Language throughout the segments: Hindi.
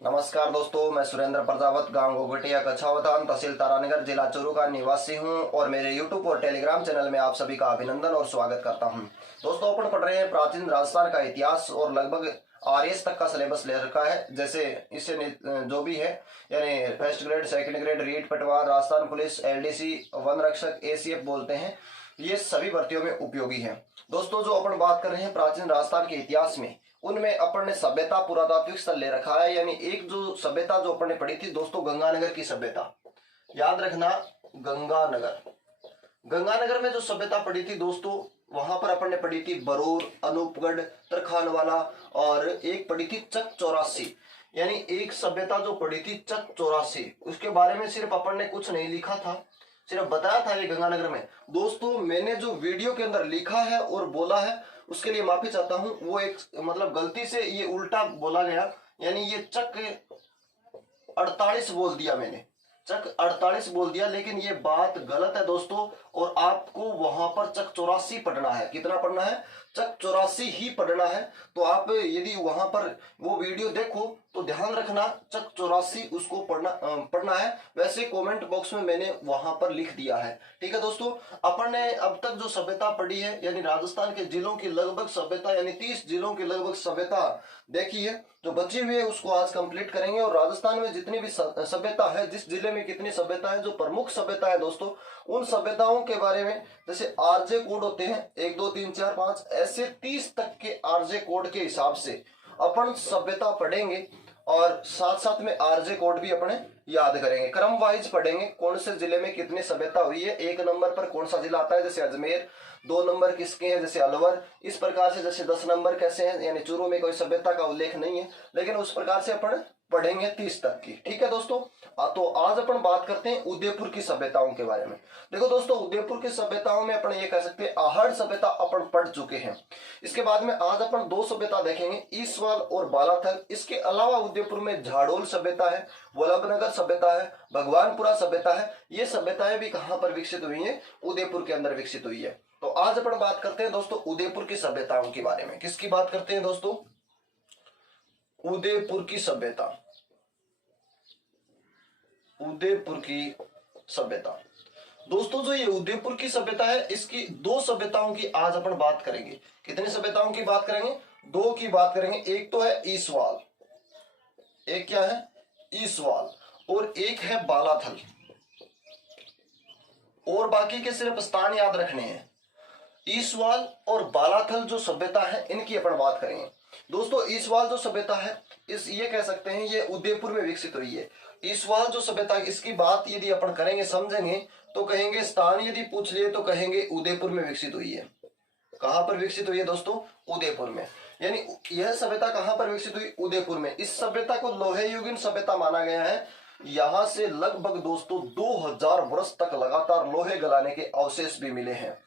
नमस्कार दोस्तों, मैं सुरेंद्र प्रजापत, गांव घोघटिया, कछावतान, तहसील तारानगर, जिला चूरू का निवासी हूं और मेरे यूट्यूब और टेलीग्राम चैनल में आप सभी का अभिनंदन और स्वागत करता हूं। दोस्तों, अपन पढ़ रहे हैं प्राचीन राजस्थान का इतिहास और लगभग आरएस तक का सिलेबस ले रखा है। जैसे इससे जो भी है यानी first grade, second grade, REET, Patwar, Rajasthan police, LDC, वन रक्षक, एसीएफ बोलते हैं, ये सभी भर्तियों में उपयोगी है। दोस्तों, जो अपन बात कर रहे हैं प्राचीन राजस्थान के इतिहास में, उनमें अपन ने सभ्यता पुरातात्विक स्थल ले रखा है। यानी एक जो सभ्यता जो अपन ने पढ़ी थी दोस्तों, गंगानगर की सभ्यता, याद रखना, गंगानगर। गंगानगर में जो सभ्यता पढ़ी थी दोस्तों, वहां पर अपन ने पढ़ी थी बरूर, अनूपगढ़, तरखानवाला, और एक पढ़ी थी चक 84। यानी एक सभ्यता जो पढ़ी थी चक 84, उसके बारे में सिर्फ अपन ने कुछ नहीं लिखा था, सिर्फ बताया था ये गंगानगर में। दोस्तों, मैंने जो वीडियो के अंदर लिखा है और बोला है उसके लिए माफी चाहता हूं। वो एक मतलब गलती से ये उल्टा बोला गया, यानी ये चक 48 बोल दिया मैंने, चक 48 बोल दिया, लेकिन ये बात गलत है दोस्तों। और आपको वहां पर चक 84 पढ़ना है। कितना पढ़ना है? चक 84 ही पढ़ना है। तो आप यदि वहां पर वो वीडियो देखो तो ध्यान रखना, चक 84 उसको पढ़ना है। वैसे कमेंट बॉक्स में मैंने वहां पर लिख दिया है। ठीक है दोस्तों, अपन ने अब तक जो सभ्यता पढ़ी है, यानी राजस्थान के जिलों की लगभग सभ्यता, यानी 30 जिलों की लगभग सभ्यता देखी है। जो बची हुई है उसको आज कंप्लीट करेंगे। और राजस्थान में जितनी भी सभ्यता है, जिस जिले में कितनी सभ्यता है, जो प्रमुख सभ्यता है दोस्तों, उन सभ्यताओं के बारे में, जैसे आरजे कोड होते हैं 1 2 3 4 5, ऐसे 30 तक के आरजे कोड के हिसाब से अपन सभ्यता पढ़ेंगे। और साथ साथ में आरजे कोड भी अपने याद करेंगे। क्रम वाइज पढ़ेंगे, कौन से जिले में कितनी सभ्यता हुई है, 1 नंबर पर कौन सा जिला आता है, जैसे अजमेर, 2 नंबर किसके हैं, जैसे अलवर, इस प्रकार से। जैसे 10 नंबर कैसे हैं, यानी चूरू में कोई सभ्यता का उल्लेख नहीं है, लेकिन उस प्रकार से अपन पढ़ेंगे 30 तक की। ठीक है दोस्तों, तो आज अपन बात करते हैं उदयपुर की सभ्यताओं के बारे में। देखो दोस्तों, उदयपुर की सभ्यताओं में अपन ये कह सकते हैं आहड़ सभ्यता अपन पढ़ चुके हैं। इसके बाद में आज अपन 2 सभ्यता देखेंगे, ईसवाल और बालाथल। इसके अलावा उदयपुर में झाड़ोल सभ्यता है, वल्लभनगर सभ्यता है, भगवानपुरा सभ्यता है। ये सभ्यताएं भी कहां पर विकसित हुई है? उदयपुर के अंदर विकसित हुई है। तो आज अपन बात करते हैं दोस्तों उदयपुर की सभ्यताओं के बारे में। किसकी बात करते हैं दोस्तों? उदयपुर की सभ्यता, उदयपुर की सभ्यता। दोस्तों, जो ये उदयपुर की सभ्यता है, इसकी 2 सभ्यताओं की आज अपन बात करेंगे। कितनी सभ्यताओं की बात करेंगे? 2 की बात करेंगे। एक तो है ईसवाल, एक क्या है? ईसवाल, और एक है बालाथल। और बाकी के सिर्फ स्थान याद रखने हैं। ईसवाल और बालाथल जो सभ्यता है, इनकी अपन बात करेंगे। दोस्तों, ईसवाल जो सभ्यता है, ये कह सकते हैं ये उदयपुर में विकसित हुई है। ईसवाल जो सभ्यता है, इसकी बात यदि अपन करेंगे, समझेंगे, तो कहेंगे, स्थान यदि पूछ लिए तो कहेंगे उदयपुर में विकसित हुई है। कहां पर विकसित हुई है दोस्तों? उदयपुर में। यानी यह सभ्यता कहां पर विकसित हुई? उदयपुर में। इस सभ्यता को लोहे युगीन सभ्यता माना गया है। यहां से लगभग दोस्तों 2000 वर्ष तक लगातार लोहे गलाने के अवशेष भी मिले हैं,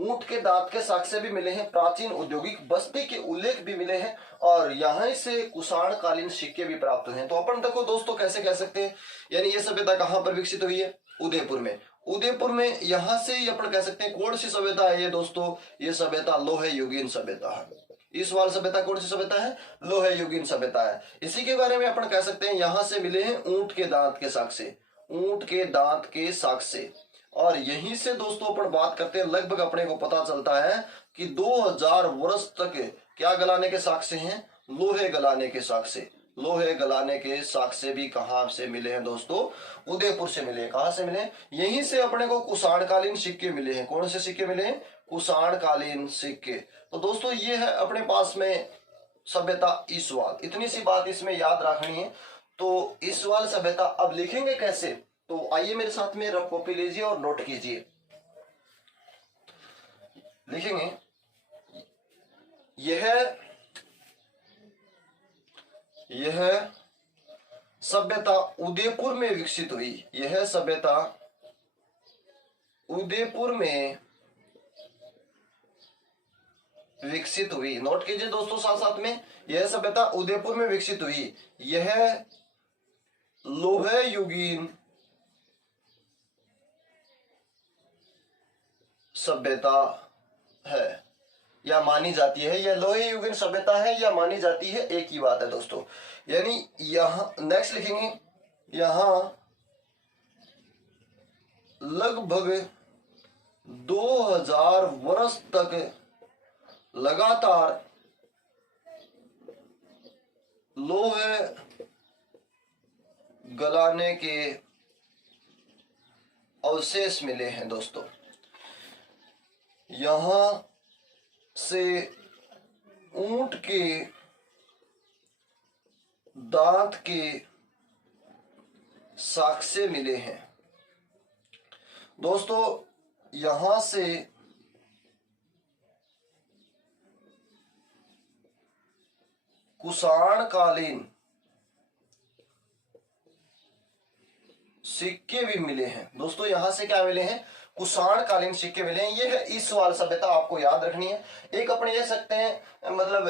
ऊंट के दांत के साक्ष्य भी मिले हैं, प्राचीन औद्योगिक बस्ती के उल्लेख भी मिले हैं, और यहां से कुषाण कालीन सिक्के भी प्राप्त हुए हैं। तो अपन देखो दोस्तों कैसे कह सकते हैं, यानी ये सभ्यता कहां पर विकसित हुई है? उदयपुर में। उदयपुर में यहां से ही अपन कह सकते हैं कौन सी सभ्यता है ये दोस्तों? ये सभ्यता लोहे युगीन सभ्यता है। इस वाल सभ्यता कौन सी सभ्यता है? लोहे युगीन सभ्यता है। इसी के बारे में अपन कह सकते हैं यहां से मिले हैं ऊंट के दांत के साक्ष्य, ऊंट के दांत के साक्ष्य। और यहीं से दोस्तों अपन बात करते हैं, लगभग अपने को पता चलता है कि 2000 वर्ष तक क्या गलाने के साक्ष्य हैं? लोहे गलाने के साक्ष्य। लोहे गलाने के साक्ष्य भी कहां से मिले हैं दोस्तों? उदयपुर से मिले हैं। कहां से मिले? यहीं से अपने को कुषाणकालीन सिक्के मिले हैं। कौन से सिक्के मिले हैं? कुषाणकालीन सिक्के। तो दोस्तों, ये है अपने पास में सभ्यता ईसवाल। इतनी सी बात इसमें याद रखनी है। तो ईसवाल सभ्यता अब लिखेंगे कैसे? तो आइए मेरे साथ में रफ कॉपी लीजिए और नोट कीजिए। लिखेंगे, यह सभ्यता उदयपुर में विकसित हुई। यह सभ्यता उदयपुर में विकसित हुई। नोट कीजिए दोस्तों साथ साथ में, यह सभ्यता उदयपुर में विकसित हुई। यह लोहे युगीन सभ्यता है। या मानी जाती है, यह लोहे युगीन सभ्यता है या मानी जाती है, एक ही बात है दोस्तों। यानी यहां नेक्स्ट लिखेंगे, यहां लगभग 2000 वर्ष तक लगातार लोहे गलाने के अवशेष मिले हैं दोस्तों। यहां से ऊंट के दांत के साक्ष्य मिले हैं दोस्तों। यहां से कुषाण कालीन सिक्के भी मिले हैं दोस्तों। यहां से क्या मिले हैं, कुषाण कालीन सिक्के मिले हैं। ये है इस सवाल सभ्यता, आपको याद रखनी है। एक अपने ये सकते हैं मतलब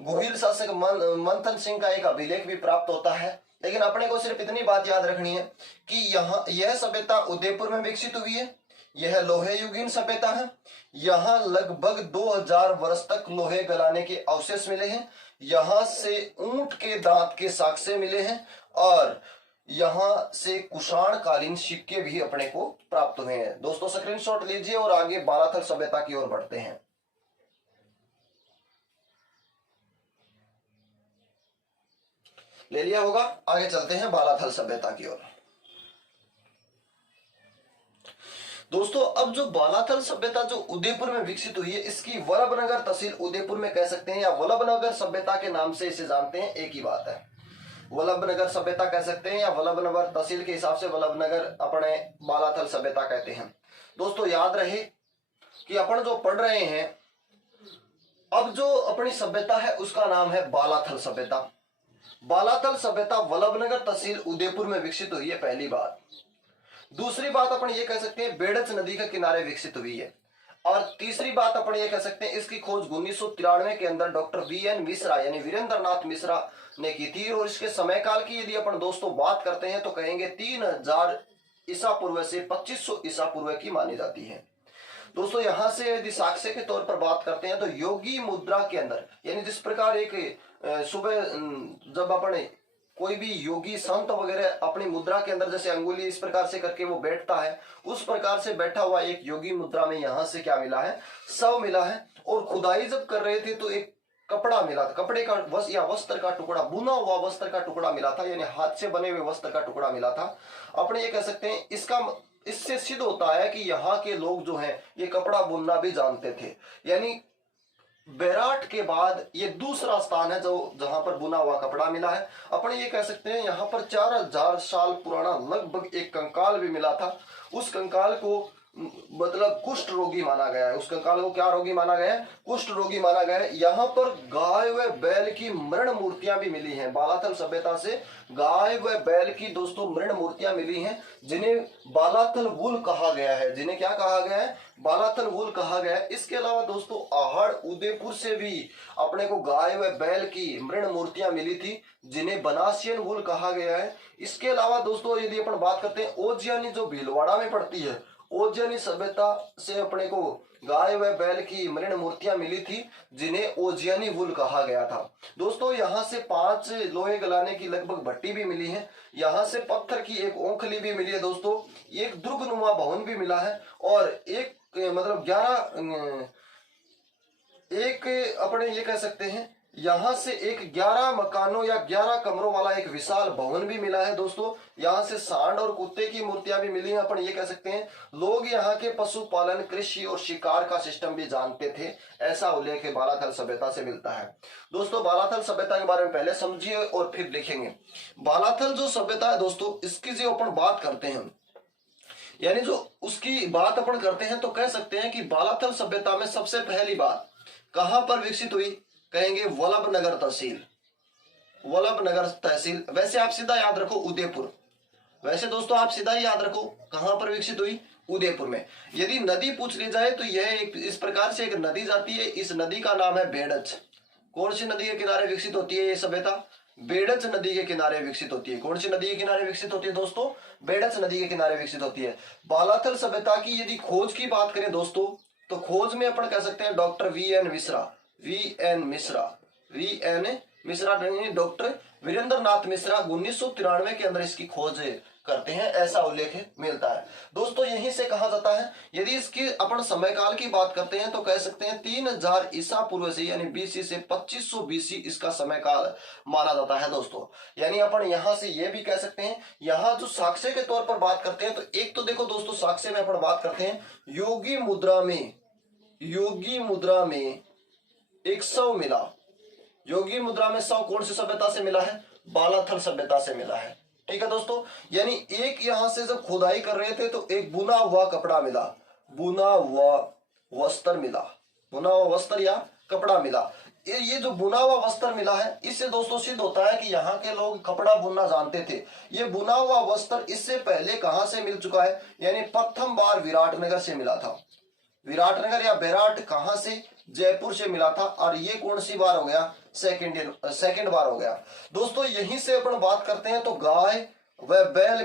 गुहिल शासक मंथन सिंह का एक अभिलेख भी प्राप्त होता है, लेकिन अपने को सिर्फ इतनी बात याद रखनी है कि यहाँ यह सभ्यता उदयपुर में विकसित हुई है, यह लोहे युगीन सभ्यता है। यहाँ लगभग 2000 वर्ष तक लोहे गलाने के अवशेष मिले हैं। यहाँ से ऊंट के दांत के साक्ष्य मिले हैं और यहां से कुषाण कालीन सिक्के भी अपने को प्राप्त हुए हैं दोस्तों। स्क्रीनशॉट लीजिए और आगे बालाथल सभ्यता की ओर बढ़ते हैं। ले लिया होगा, आगे चलते हैं बालाथल सभ्यता की ओर। दोस्तों अब जो बालाथल सभ्यता जो उदयपुर में विकसित हुई है, इसकी वल्लभनगर तहसील उदयपुर में कह सकते हैं या वल्लभनगर सभ्यता के नाम से इसे जानते हैं, एक ही बात है। वल्लभनगर सभ्यता कह सकते हैं या वल्लभनगर तहसील के हिसाब से वल्लभनगर अपने बालाथल सभ्यता कहते हैं। दोस्तों याद रहे कि अपन जो पढ़ रहे हैं, अब जो अपनी सभ्यता है उसका नाम है बालाथल सभ्यता। बालाथल सभ्यता वल्लभनगर तहसील उदयपुर में विकसित हुई है, पहली बात। दूसरी बात अपन ये कह सकते हैं बेड़च नदी के किनारे विकसित हुई है। और तीसरी बात अपन ये कह सकते हैं इसकी खोज 1993 के अंदर डॉक्टर वीएन मिश्रा यानी वीरेंद्र नाथ मिश्रा ने की थी। और इसके समय काल की यदि अपन दोस्तों बात करते हैं तो कहेंगे 3000 ईसा पूर्व से 2500 ईसा पूर्व की मानी जाती है दोस्तों। यहां से यदि साक्ष्य के तौर पर बात करते हैं तो योगी मुद्रा के अंदर, यानी जिस प्रकार एक सुबह जब अपन कोई भी योगी संत वगैरह अपनी मुद्रा के अंदर जैसे अंगुली इस प्रकार से करके वो बैठता है, उस प्रकार से बैठा हुआ एक योगी मुद्रा में यहां से क्या मिला है, शव मिला है। और खुदाई जब कर रहे थे तो एक कपड़ा मिला था, कपड़े का वस्त्र का टुकड़ा, बुना हुआ वस्त्र का टुकड़ा मिला था, यानी हाथ से बने हुए वस्त्र का टुकड़ा मिला था। अपने ये कह सकते हैं इससे सिद्ध होता है कि यहाँ के लोग जो हैं ये कपड़ा बुनना भी जानते थे। यानी बैराट के बाद ये दूसरा स्थान है जो जहां पर बुना हुआ कपड़ा मिला है। अपने ये कह सकते हैं यहाँ पर 4000 साल पुराना लगभग एक कंकाल भी मिला था। उस कंकाल को मतलब कुष्ठ रोगी माना गया है। उस कंकाल को क्या रोगी माना गया है, कुष्ठ रोगी माना गया है। यहाँ पर गाय व बैल की मृण मूर्तियां भी मिली हैं। बालाथल सभ्यता से गाय व बैल की दोस्तों मृण मूर्तियां मिली हैं, जिन्हें बालाथल वुल कहा गया है। जिन्हें क्या कहा गया है, बालाथल वुल कहा गया है। इसके अलावा दोस्तों आहड़ उदयपुर से भी अपने को गाय व बैल की मृण मूर्तियां मिली थी, जिन्हें बनासियन वुल कहा गया है। इसके अलावा दोस्तों यदि अपन बात करते हैं ओजियानी जो भीलवाड़ा में पड़ती है, ओजियानी सभ्यता से अपने को गाय व बैल की मृण मूर्तियां मिली थी, जिन्हें ओजियानी वुल कहा गया था। दोस्तों यहाँ से 5 लोहे गलाने की लगभग भट्टी भी मिली है। यहाँ से पत्थर की एक ओंखली भी मिली है दोस्तों। एक दुर्गनुमा भवन भी मिला है और एक मतलब 11 एक अपने ये कह सकते हैं यहाँ से एक 11 मकानों या 11 कमरों वाला एक विशाल भवन भी मिला है दोस्तों। यहाँ से सांड और कुत्ते की मूर्तियां भी मिली हैं। अपन ये कह सकते हैं लोग यहाँ के पशुपालन, कृषि और शिकार का सिस्टम भी जानते थे, ऐसा उल्लेख बालाथल सभ्यता से मिलता है। दोस्तों बालाथल सभ्यता के बारे में पहले समझिए और फिर लिखेंगे। बालाथल जो सभ्यता है दोस्तों, इसकी जो अपन बात करते हैं, यानी जो उसकी बात अपन करते हैं, तो कह सकते हैं कि बालाथल सभ्यता में सबसे पहली बात कहां पर विकसित हुई, कहेंगे वल्लभनगर तहसील। वल्लभनगर तहसील, वैसे आप सीधा याद रखो उदयपुर। वैसे दोस्तों आप सीधा ही याद रखो कहां पर विकसित हुई, उदयपुर में। यदि नदी पूछ ली जाए तो यह एक इस प्रकार से एक नदी जाती है, इस नदी का नाम है बेड़च। कौन सी नदी के किनारे विकसित होती है ये सभ्यता, बेड़च नदी के किनारे विकसित होती है। कौन सी नदी के किनारे विकसित होती है दोस्तों, बेड़च नदी के किनारे विकसित होती है। बालाथल सभ्यता की यदि खोज की बात करें दोस्तों, तो खोज में अपन कह सकते हैं doctor VN. Mishra, VN. Mishra, VN. Mishra, doctor Virendra नाथ मिश्रा 1993 के अंदर इसकी खोज करते हैं, ऐसा उल्लेख मिलता है। दोस्तों यहीं से कहा जाता है, यदि इसकी अपन समय काल की बात करते हैं तो कह सकते हैं 3000 ईसा पूर्व से यानी बीसी से 2500 बीसी इसका समय काल माना जाता है दोस्तों। यानी अपन यहां से ये भी कह सकते हैं, यहां जो साक्ष्य के तौर पर बात करते हैं तो एक तो देखो दोस्तों साक्ष्य में अपन बात करते हैं योगी मुद्रा में एक 100 मिला। योगी मुद्रा में 100 कौन सी सभ्यता से मिला है? बालाथल सभ्यता से मिला है। ठीक है दोस्तों, यानी एक यहां से जब खुदाई कर रहे थे तो एक बुना हुआ कपड़ा मिला, बुना हुआ वस्त्र मिला, बुना हुआ वस्त्र या कपड़ा मिला। ये जो बुना हुआ वस्त्र मिला है इससे दोस्तों सिद्ध होता है कि यहाँ के लोग कपड़ा बुनना जानते थे। ये बुना हुआ वस्त्र इससे पहले कहां से मिल चुका है? यानी प्रथम बार विराटनगर से मिला था। विराटनगर या बेराट कहां से? जयपुर से मिला था। और ये कौन सी बार हो गया? सेकंड बार हो गया। दोस्तों यहीं से अपन बात करते हैं तो गाय व बैल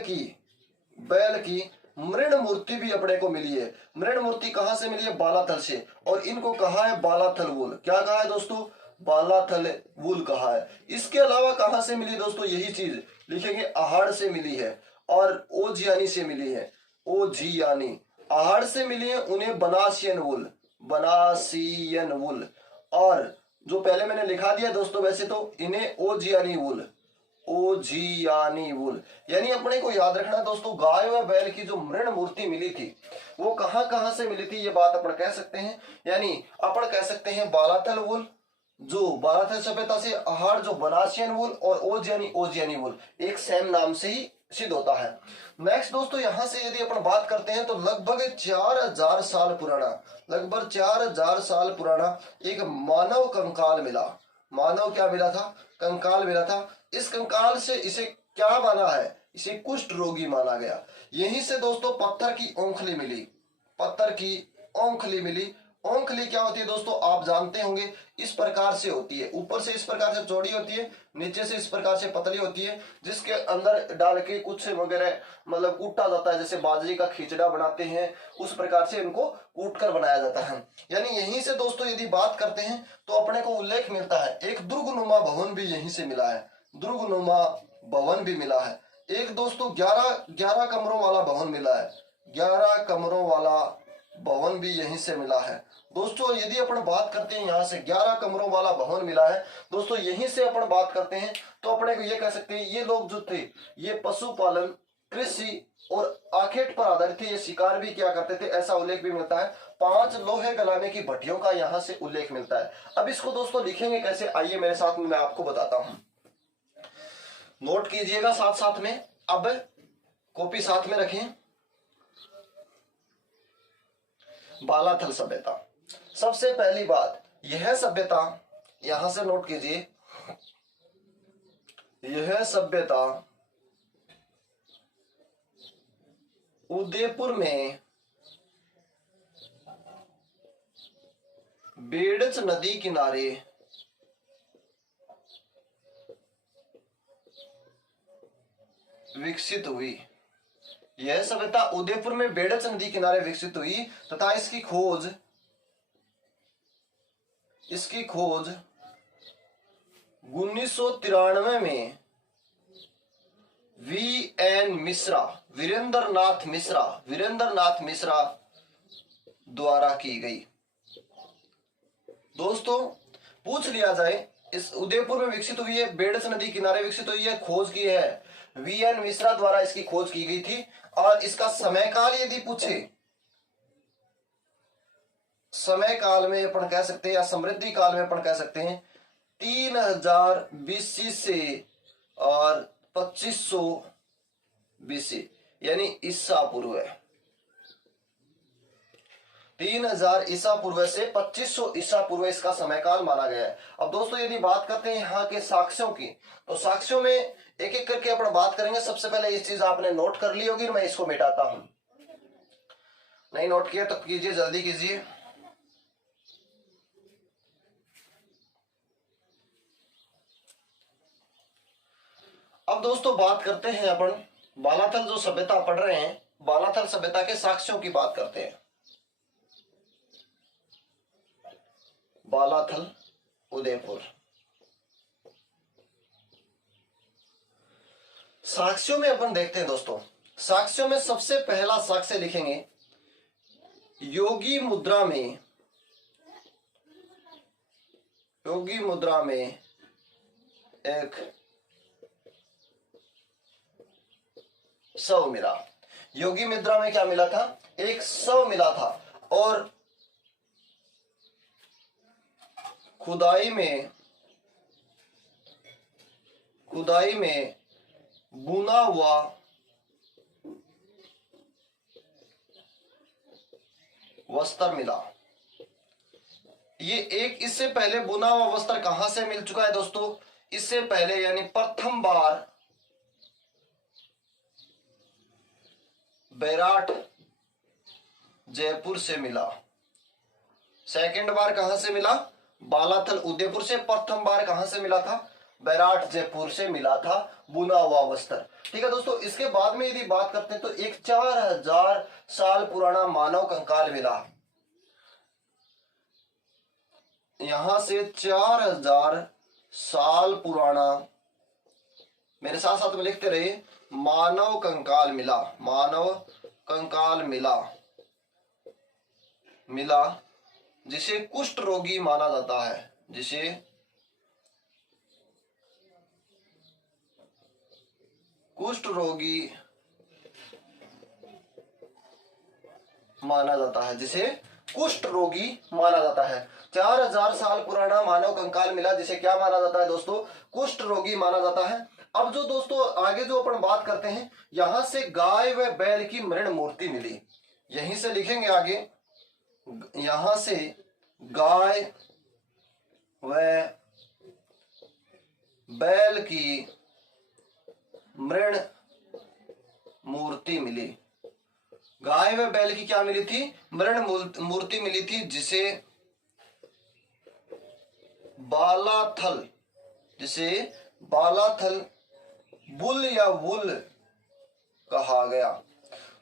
की मृण मूर्ति भी अपने को मिली है। मृण मूर्ति कहां से मिली है? बालाथल से। और इनको कहा है बालाथल वूल। क्या कहा है दोस्तों? बालाथल वूल कहा है। इसके अलावा कहां से मिली दोस्तों? यही चीज लिखेंगे, आहड़ से मिली है और ओजियानी से मिली है। ओजियानी आहड़ से मिली है, उन्हें बनासियन वुल। और जो पहले मैंने लिखा दिया दोस्तों वैसे तो इन्हें ओजियानी वुल। यानी अपने को याद रखना दोस्तों, गाय व बैल की जो मृण मूर्ति मिली थी वो कहां से मिली थी, ये बात अपन कह सकते हैं। यानी अपन कह सकते हैं बालाथल वुल, जो बालाथल सभ्यता से, आहड़ जो बनासियन वुल, और ओजियानी वुल एक सेम नाम से ही सिद्ध होता है। नेक्स्ट दोस्तों यहां से यदि अपन बात करते हैं तो लगभग 4000 साल पुराना एक मानव कंकाल मिला। मानव क्या मिला था? कंकाल मिला था। इस कंकाल से इसे क्या माना है? इसे कुष्ठ रोगी माना गया। यहीं से दोस्तों पत्थर की ओंखली मिली। ओंखली क्या होती है दोस्तों? आप जानते होंगे, इस प्रकार से होती है, ऊपर से इस प्रकार से चौड़ी होती है, नीचे से इस प्रकार से पतली होती है, जिसके अंदर डाल के कुछ वगैरह मतलब कूटा जाता है, जैसे बाजरे का खिचड़ा बनाते हैं उस प्रकार से इनको कूट कर बनाया जाता है। यानी यहीं से दोस्तों यदि बात करते हैं तो अपने को उल्लेख मिलता है एक दुर्गनुमा भवन भी यहीं से मिला है। दुर्गनुमा भवन भी मिला है। एक दोस्तों 11 कमरों वाला भवन मिला है। 11 कमरों वाला भवन भी यहीं से मिला है। दोस्तों यदि अपन बात करते हैं यहाँ से 11 कमरों वाला भवन मिला है दोस्तों, यहीं से अपन बात करते हैं तो अपने को ये कह सकते हैं ये लोग जो थे ये पशुपालन, कृषि और आखेट पर आधारित थे। ये शिकार भी किया करते थे, ऐसा उल्लेख भी मिलता है। 5 लोहे गलाने की भट्टियों का यहाँ से उल्लेख मिलता है। अब इसको दोस्तों लिखेंगे कैसे, आइए मेरे साथ में मैं आपको बताता हूं। नोट कीजिएगा साथ में। अब कॉपी साथ में रखें। बालाथल सभ्यता, सबसे पहली बात यह सभ्यता, यहां से नोट कीजिए, यह सभ्यता उदयपुर में बेड़च नदी किनारे विकसित हुई। यह सभ्यता उदयपुर में बेड़च नदी किनारे विकसित हुई तथा इसकी खोज 1993 में वी.एन. मिश्रा, वीरेंद्र नाथ मिश्रा द्वारा की गई। दोस्तों पूछ लिया जाए, इस उदयपुर में विकसित हुई है, बेड़च नदी किनारे विकसित हुई है, खोज की है वी.एन. मिश्रा द्वारा इसकी खोज की गई थी। और इसका समय काल यदि पूछे, समय काल में अपन कह सकते हैं या समृद्धि काल में अपन कह सकते हैं 3000 बीसी से और 2500 बीसी यानी ईसा पूर्व है। 3000 ईसा पूर्व से 2500 ईसा पूर्व इसका समय काल माना गया है। अब दोस्तों यदि बात करते हैं यहाँ के साक्ष्यों की, तो साक्ष्यों में एक एक करके अपन बात करेंगे। सबसे पहले इस चीज आपने नोट कर ली होगी, मैं इसको मिटाता हूं। नहीं नोट किया तो कीजिए, जल्दी कीजिए। अब दोस्तों बात करते हैं अपन बालाथल जो सभ्यता पढ़ रहे हैं, बालाथल सभ्यता के साक्ष्यों की बात करते हैं। बालाथल उदयपुर। साक्ष्यों में अपन देखते हैं दोस्तों, साक्ष्यों में सबसे पहला साक्ष्य लिखेंगे योगी मुद्रा में, योगी मुद्रा में एक शव मिला। योगी मुद्रा में क्या मिला था? एक शव मिला था और खुदाई में बुना हुआ वस्त्र मिला। ये एक इससे पहले बुना हुआ वस्त्र कहां से मिल चुका है दोस्तों? इससे पहले यानी प्रथम बार बैराट जयपुर से मिला। सेकंड बार कहां से मिला? बालाथल उदयपुर से। प्रथम बार कहां से मिला था? बैराट जयपुर से मिला था बुना हुआ वस्त्र। ठीक है दोस्तों, इसके बाद में यदि बात करते हैं तो एक 4000 साल पुराना मानव कंकाल मिला। यहां से 4000 साल पुराना, मेरे साथ साथ में लिखते रहिए, मानव कंकाल मिला। मानव कंकाल मिला जिसे कुष्ठ रोगी माना जाता है, जिसे कुष्ठ रोगी माना जाता है, जिसे कुष्ठ रोगी माना जाता है। 4000 साल पुराना मानव कंकाल मिला जिसे क्या माना जाता है दोस्तों? कुष्ठ रोगी माना जाता है। अब जो दोस्तों आगे जो अपन बात करते हैं, यहां से गाय व बैल की मृण मूर्ति मिली। यहीं से लिखेंगे आगे, यहां से गाय व बैल की मृण मूर्ति मिली। गाय व बैल की क्या मिली थी? मृण मूर्ति मिली थी, जिसे बालाथल बुल या वुल कहा गया।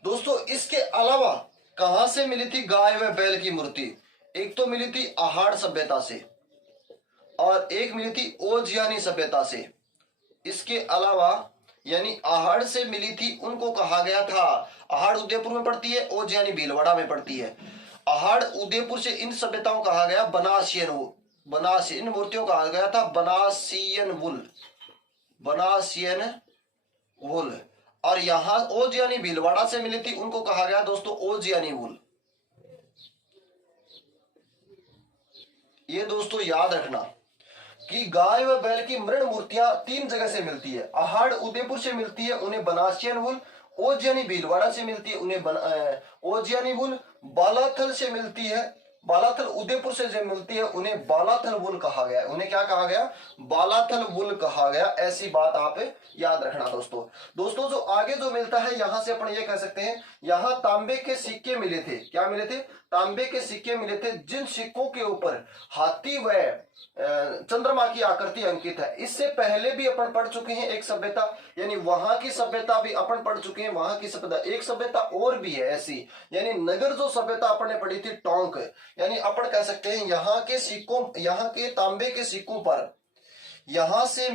दोस्तों इसके अलावा कहां से मिली थी गाय व बैल की मूर्ति? एक तो मिली थी आहाड़ सभ्यता से और एक मिली थी ओजियानी सभ्यता से। इसके अलावा यानी आहाड़ से मिली थी, उनको कहा गया था, आहाड़ उदयपुर में पड़ती है, ओजियानी भीलवाड़ा में पड़ती है। आहाड़ उदयपुर से इन सभ्यताओं कहा गया बनासियन, इन मूर्तियों कहा गया था बनासियन वुल। और यहां ओजियानी भीलवाड़ा से मिली थी, उनको कहा गया दोस्तों ओजियानी वुल। ये दोस्तों याद रखना कि गाय व बैल की मृण मूर्तियां 3 जगह से मिलती है। आहाड़ उदयपुर से मिलती है, उन्हें बनासियन वुल। ओजियानी भीलवाड़ा से मिलती है, उन्हें ओजियानी वुल। बालाथल से मिलती है, बालाथल उदयपुर से जो मिलती है, उन्हें बालाथल वुल कहा गया। उन्हें क्या कहा गया? बालाथल वुल कहा गया। ऐसी बात आप याद रखना दोस्तों जो आगे जो मिलता है, यहां से अपन ये कह सकते हैं, यहां तांबे के सिक्के मिले थे। क्या मिले थे? तांबे के सिक्के मिले थे, जिन सिक्कों के ऊपर हाथी व चंद्रमा की आकृति अंकित है। इससे पहले भी अपन पढ़ चुके हैं एक सभ्यता, यानी वहां की सभ्यता भी अपन पढ़ चुके हैं। वहां की सभ्यता, एक सभ्यता और भी है ऐसी, यानी नगर जो सभ्यता अपन ने पढ़ी थी टोंक, यानी अपन कह सकते हैं यहाँ के सिक्कों, यहाँ के तांबे के सिक्कों पर यहां से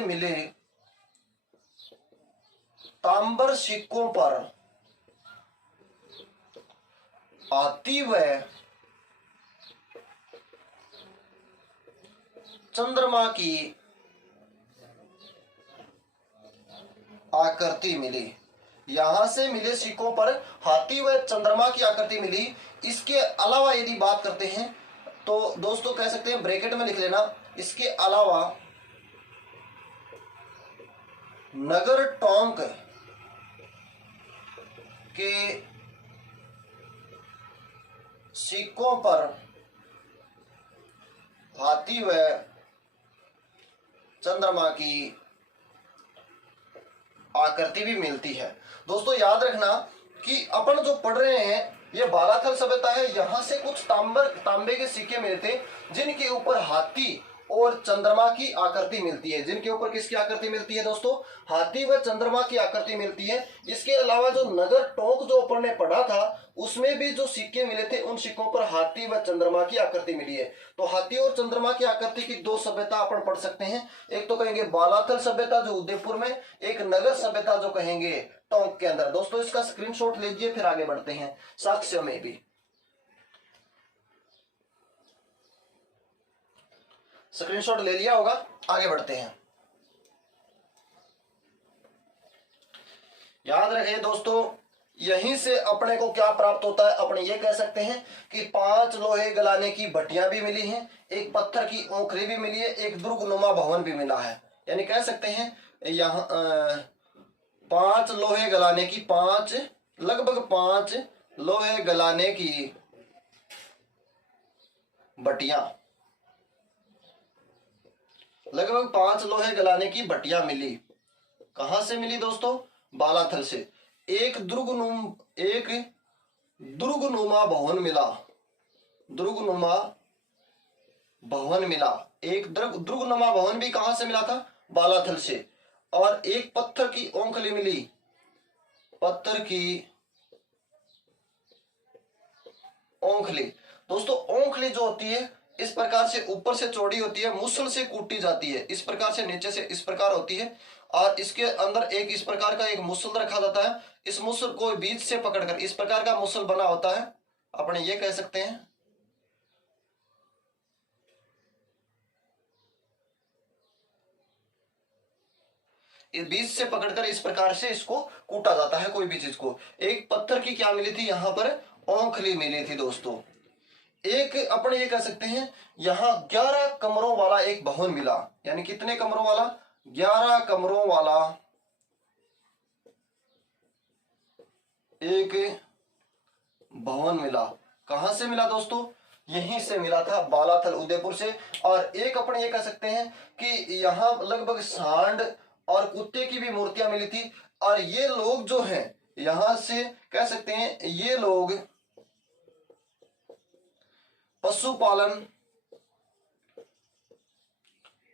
मिले तांबर सिक्कों पर हाथी व चंद्रमा की आकृति मिली। यहां से मिले सिक्कों पर हाथी व चंद्रमा की आकृति मिली। इसके अलावा यदि बात करते हैं तो दोस्तों कह सकते हैं, ब्रैकेट में लिख लेना, इसके अलावा नगर टोंक के सिक्कों पर हाथी व चंद्रमा की आकृति भी मिलती है। दोस्तों याद रखना कि अपन जो पढ़ रहे हैं ये बालाथल सभ्यता है। यहां से कुछ तांबे के सिक्के मिले थे, जिनके ऊपर हाथी और चंद्रमा की आकृति मिलती है। जिनके ऊपर किसकी आकृति मिलती है दोस्तों? हाथी व चंद्रमा की आकृति मिलती है। इसके अलावा जो नगर टोंक जो अपन ने पढ़ा था उसमें भी जो सिक्के मिले थे उन सिक्कों पर हाथी व चंद्रमा की आकृति मिली है। तो हाथी और चंद्रमा की आकृति की दो सभ्यता अपन पढ़ सकते हैं। एक तो कहेंगे बालाथल सभ्यता जो उदयपुर में, एक नगर सभ्यता जो कहेंगे टोंक के अंदर। दोस्तों इसका स्क्रीनशॉट लीजिए, फिर आगे बढ़ते हैं। साक्ष्य में भी स्क्रीनशॉट ले लिया होगा, आगे बढ़ते हैं। याद रखिए दोस्तों, यहीं से अपने को क्या प्राप्त होता है? अपने ये कह सकते हैं कि 5 लोहे गलाने की भट्टियां भी मिली हैं, एक पत्थर की ओखली भी मिली है, एक दुर्गनुमा भवन भी मिला है। यानी कह सकते हैं यहाँ 5 लोहे गलाने की, लगभग 5 लोहे गलाने की भट्टियां, लगभग 5 लोहे गलाने की भट्टियां मिली। कहां से मिली दोस्तों? बालाथल से। एक दुर्गनुमा भवन मिला, दुर्गनुमा भवन मिला। एक दुर्गनुमा भवन भी कहां से मिला था? बालाथल से। और एक पत्थर की ओंखली मिली, पत्थर की ओंखली। दोस्तों ओंखली जो होती है इस प्रकार से ऊपर से चौड़ी होती है, मुसल से कूटी जाती है, इस प्रकार से नीचे से इस प्रकार होती है, और इसके अंदर एक इस प्रकार का एक मुसल रखा जाता है। इस मुसल को बीच से पकड़कर इस प्रकार का मुसल बना होता है, अपने ये कह सकते हैं। इस बीच से पकड़कर इस प्रकार से इसको कूटा जाता है कोई भी चीज को। एक पत्थर की क्या मिली थी? यहां पर ओंखली मिली थी दोस्तों। एक अपने ये कह सकते हैं यहां 11 कमरों वाला एक भवन मिला। यानी कितने कमरों वाला? 11 कमरों वाला एक भवन मिला। कहां से मिला दोस्तों? यहीं से मिला था, बालाथल उदयपुर से। और एक अपने ये कह सकते हैं कि यहां लगभग सांड और कुत्ते की भी मूर्तियां मिली थी। और ये लोग जो हैं यहां से कह सकते हैं ये लोग पशुपालन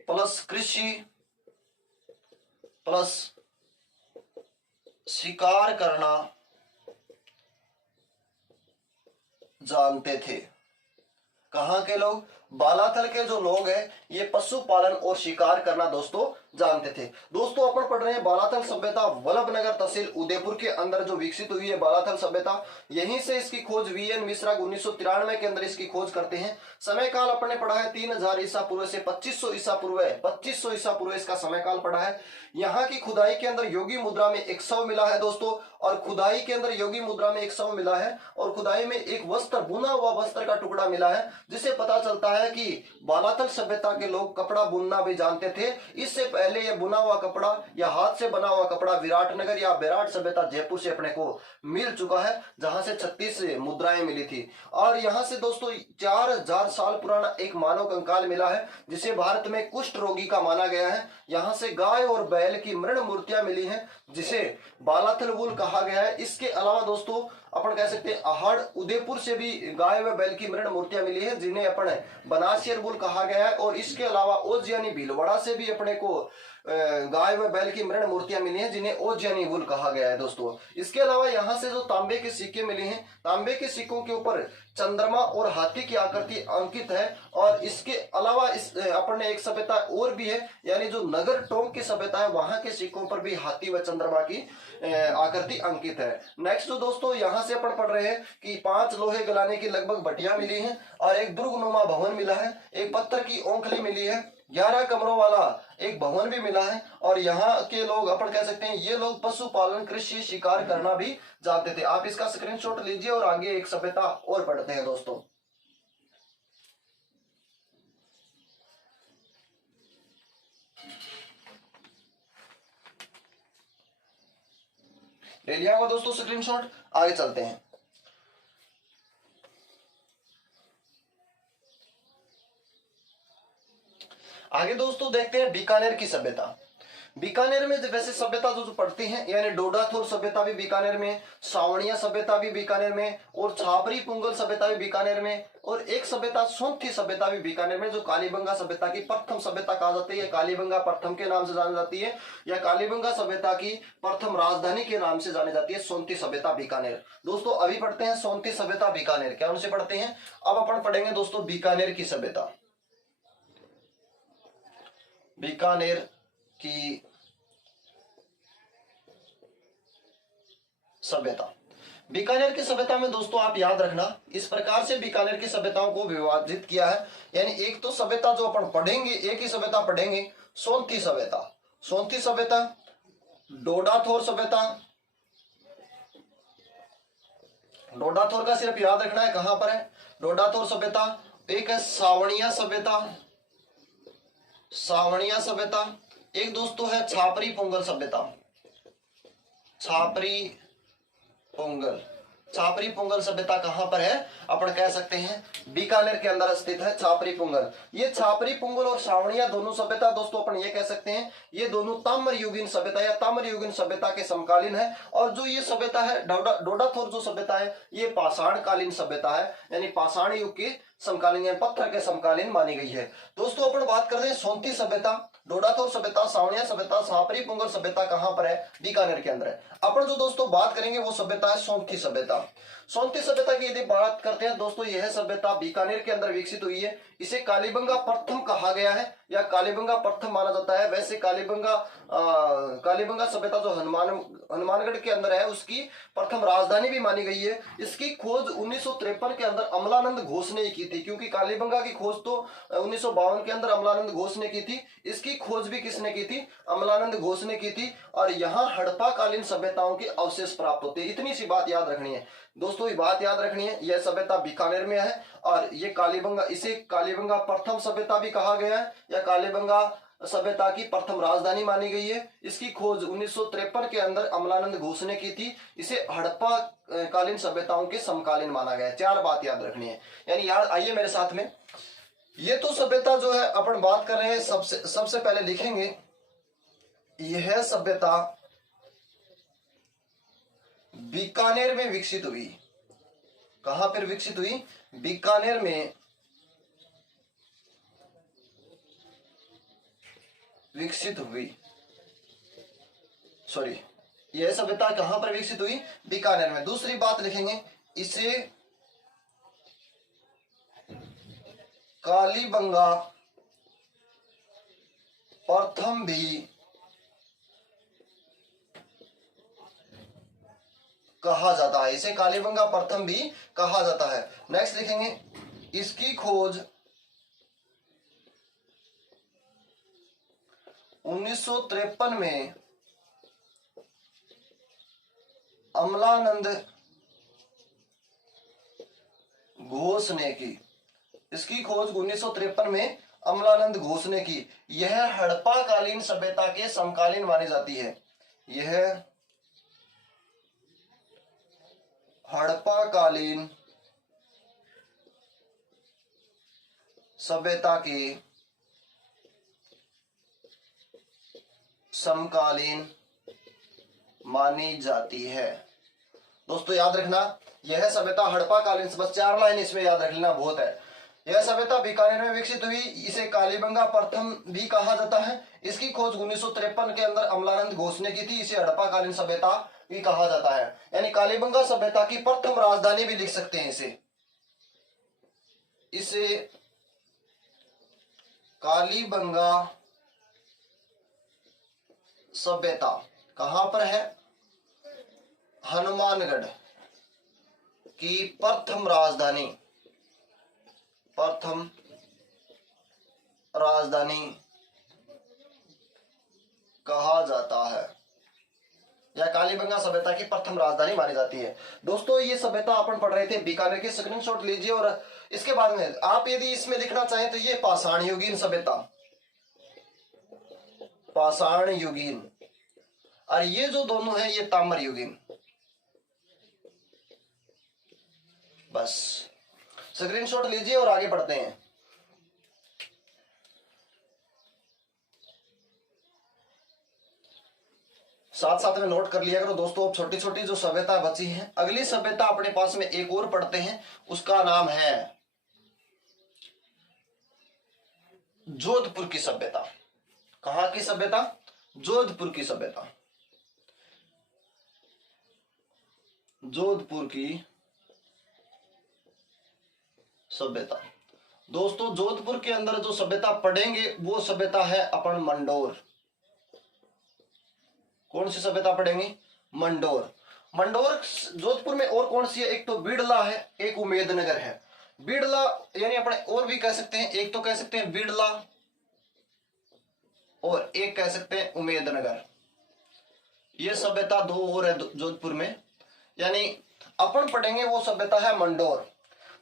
प्लस कृषि प्लस शिकार करना जानते थे। कहां के लोग? बालाथल के जो लोग हैं ये पशुपालन और शिकार करना दोस्तों जानते थे। दोस्तों अपन पढ़ रहे हैं बालाथल सभ्यता वल्लभनगर तहसील उदयपुर के अंदर जो विकसित हुई है बालाथल सभ्यता। यहीं से इसकी खोज वीएन मिश्रा 1993 के अंदर इसकी खोज करते हैं। समय काल अपन ने पढ़ा है 3000 ईसा पूर्व से 2500 ईसा पूर्व, 2500 ईसा पूर्व इसका समय काल पढ़ा है। यहाँ की खुदाई के अंदर योगी मुद्रा में एक शव मिला है दोस्तों, और खुदाई के अंदर योगी मुद्रा में एक शव मिला है, और खुदाई में एक वस्त्र, बुना हुआ वस्त्र का टुकड़ा मिला है, जिससे पता चलता है कि बालाथल सभ्यता के लोग कपड़ा बुनना भी जानते थे। इससे पहले यह बुना हुआ कपड़ा या हाथ से बना हुआ कपड़ा विराटनगर या बेराट सभ्यता जयपुर से अपने को मिल चुका है, जहां से 36 मुद्राएं मिली थी। और यहां से दोस्तों 4000 साल पुराना एक मानव कंकाल मिला है, जिसे भारत में कुष्ठ रोगी का माना गया है। यहां से गाय और बैल की मृण मूर्तियां मिली हैं, जिसे बालाथल वुल कहा गया है। इसके अलावा दोस्तों अपन कह सकते हैं अहाड़ उदयपुर से भी गाय व बैल की मृण मूर्तियां मिली है, जिन्हें अपन बनासियर वुल कहा गया है। और इसके अलावा ओजियानी भीलवाड़ा से भी अपने को गाय व बैल की मृण मूर्तियां मिली हैं, जिन्हें ओजियानी वुल कहा गया है दोस्तों। इसके अलावा यहाँ से जो तांबे के सिक्के मिले हैं, तांबे के सिक्कों के ऊपर चंद्रमा और हाथी की आकृति अंकित है। और इसके अलावा इस अपन ने एक सभ्यता और भी है, यानी जो नगर टोंक की सभ्यता है वहां के सिक्कों पर भी हाथी व चंद्रमा की आकृति अंकित है। नेक्स्ट दोस्तों यहाँ से अपन पढ़ रहे हैं कि 5 लोहे गलाने की लगभग भट्टियां मिली हैं, और एक दुर्गनुमा भवन मिला है, एक पत्थर की ओंखली मिली है, 11 कमरों वाला एक भवन भी मिला है। और यहाँ के लोग अपन कह सकते हैं ये लोग पशुपालन, कृषि, शिकार करना भी जानते थे। आप इसका स्क्रीनशॉट लीजिए और आगे एक सभ्यता और पढ़ते हैं दोस्तों। ले लिया होगा दोस्तों स्क्रीनशॉट, आगे चलते हैं। आगे दोस्तों देखते हैं बीकानेर की सभ्यता। बीकानेर में वैसे सभ्यता जो पड़ती है, यानी डोडाथोर सभ्यता भी बीकानेर में, सावणिया सभ्यता भी बीकानेर में, और छापरी पुंगल सभ्यता भी बीकानेर में, और एक सभ्यता सोंथी सभ्यता भी बीकानेर में, जो कालीबंगा सभ्यता की प्रथम सभ्यता कहा जाती है, कालीबंगा प्रथम के नाम से जानी जाती है, या कालीबंगा सभ्यता की प्रथम राजधानी के नाम से जानी जाती है सोंथी सभ्यता बीकानेर। दोस्तों अभी पढ़ते हैं सोंथी सभ्यता बीकानेर, क्या उनसे पढ़ते हैं। अब अपन पढ़ेंगे दोस्तों बीकानेर की सभ्यता। बीकानेर की सभ्यता, बीकानेर की सभ्यता में दोस्तों आप याद रखना, इस प्रकार से बीकानेर की सभ्यताओं को विभाजित किया है। यानी एक तो सभ्यता जो अपन पढ़ेंगे, एक ही सभ्यता पढ़ेंगे, सोंथी सभ्यता, सोंथी सभ्यता, डोडाथोर सभ्यता, डोडाथोर का सिर्फ याद रखना है कहां पर है, डोडाथोर सभ्यता, एक है सावणिया सभ्यता, सावणिया सभ्यता, एक दोस्तों है छापरी पोंगल सभ्यता, छापरी पोंगल, छापरी पोंगल सभ्यता कहां पर है, अपन कह सकते हैं बीकानेर के अंदर स्थित है छापरी पोंगल। ये छापरी पोंगल और सावणिया दोनों सभ्यता दोस्तों अपन ये कह सकते हैं ये दोनों ताम्रयुगीन सभ्यता या ताम्रयुगीन सभ्यता के समकालीन है। और जो ये सभ्यता है डोडाथोर जो सभ्यता है ये पाषाण कालीन सभ्यता है, यानी पाषाण युग के समकालीन या पत्थर के समकालीन मानी गई है। दोस्तों अपन बात करते हैं सोंथी सभ्यता, डोडाथोर सभ्यता, सावणिया सभ्यता, छापरी पोंगल सभ्यता कहां पर है, बीकानेर के अंदर है। अपन जो दोस्तों बात करेंगे वो सभ्यता है सोंथी सभ्यता। सोंथी सभ्यता की यदि बात करते हैं दोस्तों, यह सभ्यता बीकानेर के अंदर विकसित हुई है। इसे कालीबंगा प्रथम कहा गया है या कालीबंगा प्रथम माना जाता है। वैसे कालीबंगा सभ्यता जो हनुमानगढ़ के अंदर है उसकी प्रथम राजधानी भी मानी गई है। इसकी खोज 1953 के अंदर अमलानंद घोष ने की थी, क्योंकि कालीबंगा की खोज तो 1952 के अंदर अमलानंद घोष ने की थी, इसकी खोज भी किसने की थी, अमलानंद घोष ने की थी। और यहाँ हड़प्पा कालीन सभ्यताओं के अवशेष प्राप्त होते हैं। इतनी सी बात याद रखनी है दोस्तों, ये बात याद रखनी है, यह सभ्यता बीकानेर में है। और ये कालीबंगा, इसे कालीबंगा प्रथम सभ्यता भी कहा गया है या कालीबंगा सभ्यता की प्रथम राजधानी मानी गई है। इसकी खोज 1953 के अंदर अमलानंद घोष ने की थी। इसे हड़प्पा कालीन सभ्यताओं के समकालीन माना गया है। चार बात याद रखनी है, यानी याद आइए मेरे साथ में। ये तो सभ्यता जो है अपन बात कर रहे हैं, सबसे पहले लिखेंगे यह सभ्यता बीकानेर में विकसित हुई। कहां पर विकसित हुई, बीकानेर में विकसित हुई, सॉरी, यह सभ्यता कहां पर विकसित हुई, बीकानेर में। दूसरी बात लिखेंगे इसे कालीबंगा प्रथम भी कहा जाता है, इसे कालीबंगा प्रथम भी कहा जाता है। नेक्स्ट लिखेंगे इसकी खोज 1953 में अमलानंद घोष ने की। इसकी खोज 1953 में अमलानंद घोष ने की। यह हड़प्पा कालीन सभ्यता के समकालीन मानी जाती है। यह हड़प्पा कालीन सभ्यता के समकालीन मानी जाती है। दोस्तों याद रखना, यह सभ्यता हड़प्पा कालीन, बस 4 लाइन इसमें याद रख लेना बहुत है। यह सभ्यता बीकानेर में विकसित हुई। इसे कालीबंगा प्रथम भी कहा जाता है। इसकी खोज 1953 के अंदर अमलानंद घोष ने की थी। इसे हड़प्पा कालीन सभ्यता भी कहा जाता है, यानी कालीबंगा सभ्यता की प्रथम राजधानी भी लिख सकते हैं इसे कालीबंगा सभ्यता कहां पर है, हनुमानगढ़ की प्रथम राजधानी कहा जाता है या कालीबंगा सभ्यता की प्रथम राजधानी मानी जाती है। दोस्तों ये सभ्यता अपन पढ़ रहे थे बीकानेर की, स्क्रीनशॉट लीजिए। और इसके बाद में आप यदि इसमें लिखना चाहें तो ये पाषाण युगीन सभ्यता, पाषाण युगीन, और ये जो दोनों है ये ताम्र युगीन। बस स्क्रीनशॉट लीजिए और आगे बढ़ते हैं। साथ साथ में नोट कर लिया करो दोस्तों। अब छोटी छोटी जो सभ्यता बची हैं, अगली सभ्यता अपने पास में एक और पढ़ते हैं, उसका नाम है जोधपुर की सभ्यता। कहां की सभ्यता? जोधपुर की सभ्यता। जोधपुर की सभ्यता। दोस्तों जोधपुर के अंदर जो सभ्यता पढ़ेंगे वो सभ्यता है अपन मंडोर। कौन सी सभ्यता पढ़ेंगे? मंडोर। मंडोर जोधपुर में और कौन सी है? एक तो बिड़ला है, एक उमेदनगर है। बिड़ला यानी अपने और भी कह सकते हैं, एक तो कह सकते हैं बिड़ला और एक कह सकते हैं उमेदनगर। ये सभ्यता दो और है जोधपुर में, यानी अपन पढ़ेंगे वो सभ्यता है मंडोर।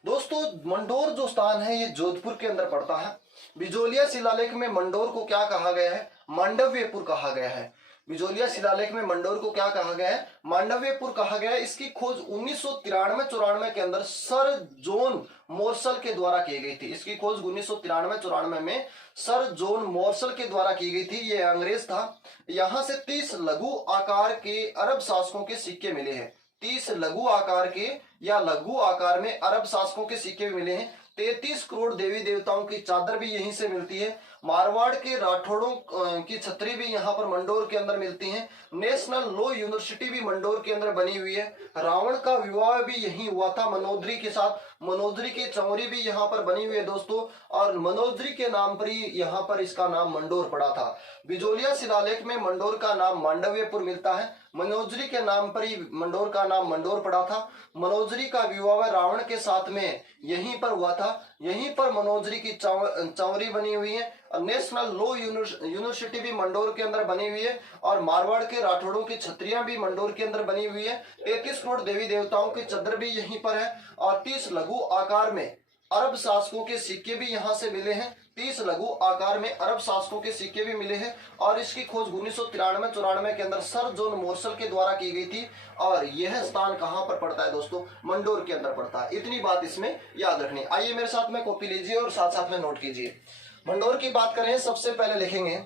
दोस्तों मंडोर जो स्थान है ये जोधपुर के अंदर पड़ता है। बिजोलिया शिलालेख में मंडोर को क्या कहा गया है? मांडव्यपुर कहा गया है। बिजोलिया शिलालेख में मंडोर को क्या कहा गया है? मांडव्यपुर कहा गया है। इसकी खोज 1993-94 के अंदर सर जॉन मोर्सल के द्वारा की गई थी। इसकी खोज 1993-94 में सर जॉन मोर्सल के द्वारा की गई थी। ये अंग्रेज था। यहां से 30 लघु आकार के अरब शासकों के सिक्के मिले हैं। 30 लघु आकार के या लघु आकार में अरब शासकों के सिक्के भी मिले हैं। 33 करोड़ देवी देवताओं की चादर भी यहीं से मिलती है। मारवाड़ के राठौड़ों की छतरी भी यहाँ पर मंडोर के अंदर मिलती है। नेशनल लॉ यूनिवर्सिटी भी मंडोर के अंदर बनी हुई है। रावण का विवाह भी यहीं हुआ था मनोदरी के साथ। मनोदरी की चौरी भी यहाँ पर बनी हुई है दोस्तों, और मनोदरी के नाम पर ही यहाँ पर इसका नाम मंडोर पड़ा था। बिजोलिया शिलालेख में मंडोर का नाम मांडव्यपुर मिलता है। मनोजरी के नाम पर ही मंडोर का नाम मंडोर पड़ा था। मनोजरी का विवाह रावण के साथ में यहीं पर हुआ था। यहीं पर मनोजरी की चौरी बनी हुई है। नेशनल लॉ यूनिवर्सिटी भी मंडोर के अंदर बनी हुई है, और मारवाड़ के राठौड़ों की छतरियां भी मंडोर के अंदर बनी हुई है। 33 करोड़ देवी देवताओं की चादर भी यहीं पर है, और 30 लघु आकार में अरब शासकों के सिक्के भी यहाँ से मिले हैं। 30 लघु आकार में अरब शासकों के सिक्के भी मिले हैं, और इसकी खोज 1993-94 के अंदर सर जॉन मोर्सल के द्वारा की गई थी। और यह स्थान कहां पर पड़ता है दोस्तों? मंडोर के अंदर पड़ता है। इतनी बात इसमें याद रखनी। आइए मेरे साथ में कॉपी लीजिए और साथ साथ में नोट कीजिए। मंडोर की बात करें, सबसे पहले लिखेंगे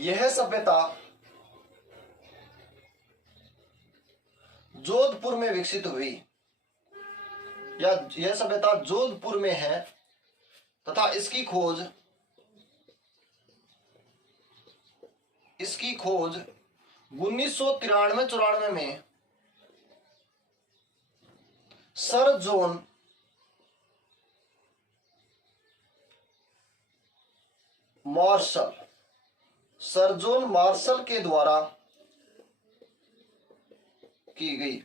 यह सभ्यता जोधपुर में विकसित हुई, या यह सभ्यता जोधपुर में है, तथा इसकी खोज 1993-94 में सर जॉन मार्शल के द्वारा की गई।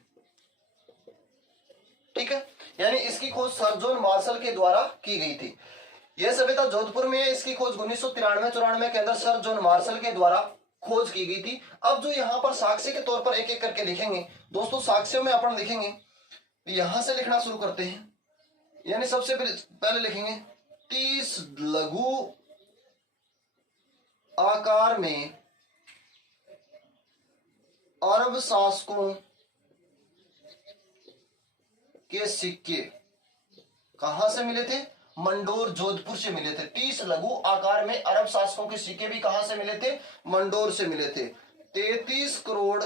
ठीक है, यानी इसकी खोज सर जॉन मार्शल के द्वारा की गई थी। यह सभ्यता जोधपुर में है। इसकी खोज 1993-94 के अंदर सर जॉन मार्शल के द्वारा खोज की गई थी। अब जो यहाँ पर साक्ष्य के तौर पर एक एक करके लिखेंगे दोस्तों। साक्ष्यों में अपन लिखेंगे, यहां से लिखना शुरू करते हैं। यानी सबसे पहले लिखेंगे 30 लघु आकार में अरब शासकों के सिक्के कहां से मिले थे? मंडोर जोधपुर से मिले थे। 30 लघु आकार में अरब शासकों के सिक्के भी कहां से मिले थे? मंडोर से मिले थे। 33 करोड़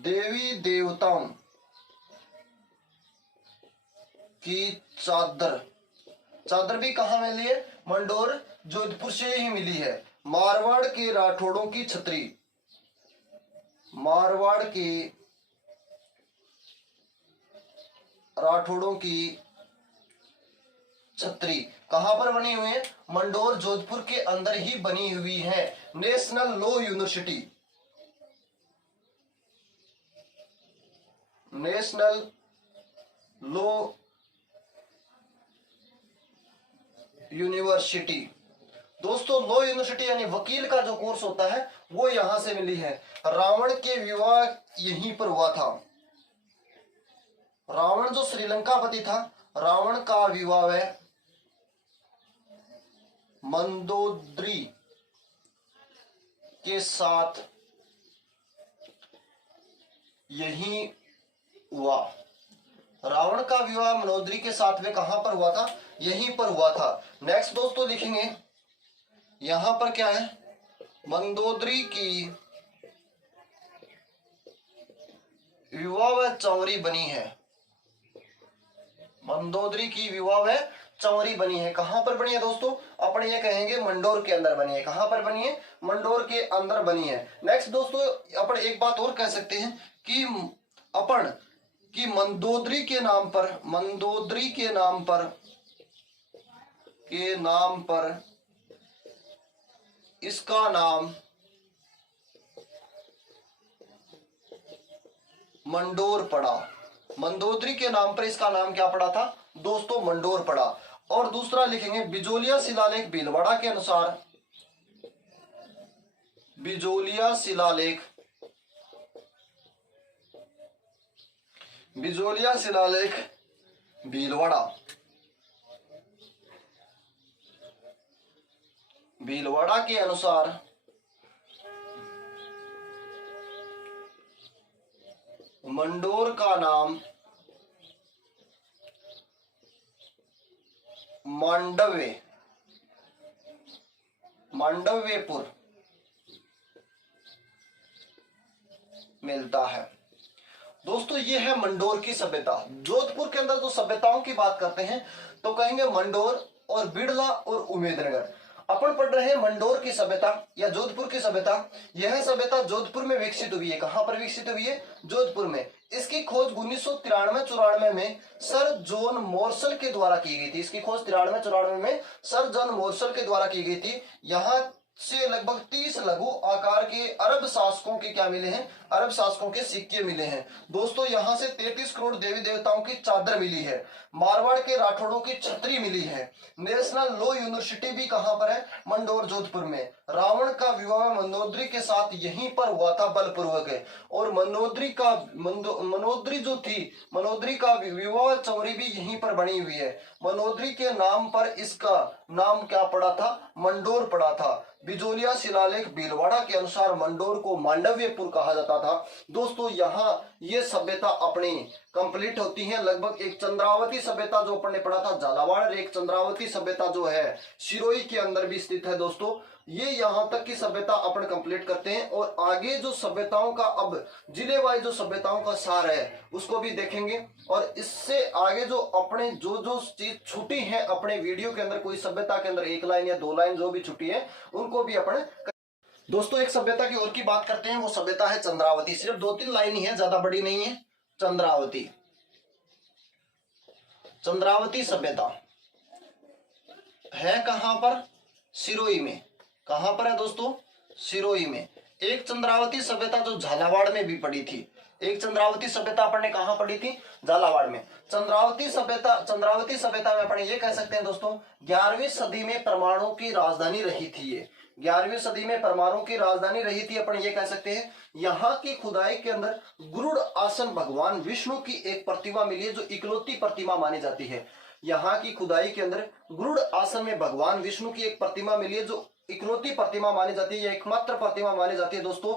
देवी देवताओं की चादर भी कहां मिली है? मंडोर जोधपुर से ही मिली है। मारवाड़ के राठौड़ों की छतरी, मारवाड़ के राठौड़ों की छतरी कहां पर बनी हुई है? मंडोर जोधपुर के अंदर ही बनी हुई है। National law university, national law university दोस्तों, लॉ यूनिवर्सिटी यानी वकील का जो कोर्स होता है वो यहां से मिली है। रावण के विवाह यहीं पर हुआ था। रावण जो श्रीलंकापति था, रावण का विवाह है मंदोदरी के साथ यहीं हुआ। रावण का विवाह मनोदरी के साथ में कहां पर हुआ था? यहीं पर हुआ था। नेक्स्ट दोस्तों लिखेंगे, यहां पर क्या है? मंदोदरी की विवाह चौरी बनी है। मंदोदरी की विवाह चौरी बनी है। कहां पर बनी है दोस्तों? अपन ये कहेंगे मंडोर के अंदर बनी है। कहां पर बनी है? मंडोर के अंदर बनी है। नेक्स्ट दोस्तों अपन एक बात और कह सकते हैं कि अपन की मंदोदरी के नाम पर, मंदोदरी के नाम पर इसका नाम मंडोर पड़ा। मंदोदरी के नाम पर इसका नाम क्या पड़ा था दोस्तों? मंडोर पड़ा। और दूसरा लिखेंगे बिजोलिया शिलालेख भीलवाड़ा के अनुसार, बिजोलिया शिलालेख, बिजोलिया शिलालेख भीलवाड़ा, भीलवाड़ा के अनुसार मंडोर का नाम मांडव्य, मांडव्यपुर मिलता है। दोस्तों ये है मंडोर की सभ्यता। जोधपुर के अंदर जो सभ्यताओं की बात करते हैं तो कहेंगे मंडोर और बिड़ला और उमेदनगर। अपन पढ़ रहे हैं मंडोर की सभ्यता या जोधपुर की सभ्यता। यह सभ्यता जोधपुर में विकसित हुई है। कहां पर विकसित हुई है? जोधपुर में। इसकी खोज 1993-94 में सर जॉन मोर्सल के द्वारा की गई थी। इसकी खोज 93-94 में सर जॉन मोर्सल के द्वारा की गई थी। यहाँ से लगभग 30 लघु आकार के अरब शासकों के क्या मिले हैं? अरब शासकों के सिक्के मिले हैं। दोस्तों यहाँ से 33 करोड़ देवी देवताओं की चादर मिली है। मारवाड़ के राठौड़ों की छतरी मिली है। नेशनल लॉ यूनिवर्सिटी भी कहां पर है? मंडोर जोधपुर में। रावण का विवाह मंदोदरी के साथ यहीं पर हुआ था बलपूर्वक है। और मनोदरी जो थी, मनोदरी का विवाह चौरी भी यहीं पर बनी हुई है। मनोदरी के नाम पर इसका नाम क्या पड़ा था? मंडोर पड़ा था। बिजोलिया शिलालेख भीलवाड़ा के अनुसार मंडोर को मांडव्यपुर कहा जाता था। दोस्तों यहाँ ये सभ्यता अपनी कंप्लीट होती है। लगभग एक चंद्रावती सभ्यता जो अपन ने पढ़ा था झालावाड़, एक चंद्रावती सभ्यता जो है सिरोही के अंदर भी स्थित है। दोस्तों ये यहाँ तक की सभ्यता अपन कंप्लीट करते हैं और आगे जो सभ्यताओं का अब जिले वाइज जो सभ्यताओं का सार है उसको भी देखेंगे। और इससे आगे जो अपने जो जो चीज छुटी है अपने वीडियो के अंदर, कोई सभ्यता के अंदर 1 लाइन या 2 लाइन जो भी छुटी है उनको भी अपन। दोस्तों एक सभ्यता की और की बात करते हैं, वो सभ्यता है चंद्रावती। सिर्फ 2-3 लाइन ही है, ज्यादा बड़ी नहीं है। चंद्रावती, चंद्रावती सभ्यता है कहां पर? सिरोही में। कहां पर है दोस्तों? सिरोही में। एक चंद्रावती सभ्यता जो झालावाड़ में भी पड़ी थी। एक चंद्रावती सभ्यता अपन ने कहां पढ़ी थी? झालावाड़ में। चंद्रावती सभ्यता में अपन ये कह सकते हैं दोस्तों 11वीं सदी में परमाणु की राजधानी रही थी। ये 11वीं सदी में परमाणु की राजधानी रही थी अपन ये कह सकते हैं। यहाँ की खुदाई के अंदर गरुड़ आसन भगवान विष्णु की एक प्रतिमा मिली है जो इकलौती प्रतिमा मानी जाती है। यहाँ की खुदाई के अंदर गरुड़ आसन में भगवान विष्णु की एक प्रतिमा मिली है जो इकलौती प्रतिमा मानी जाती है, एकमात्र प्रतिमा मानी जाती है। दोस्तों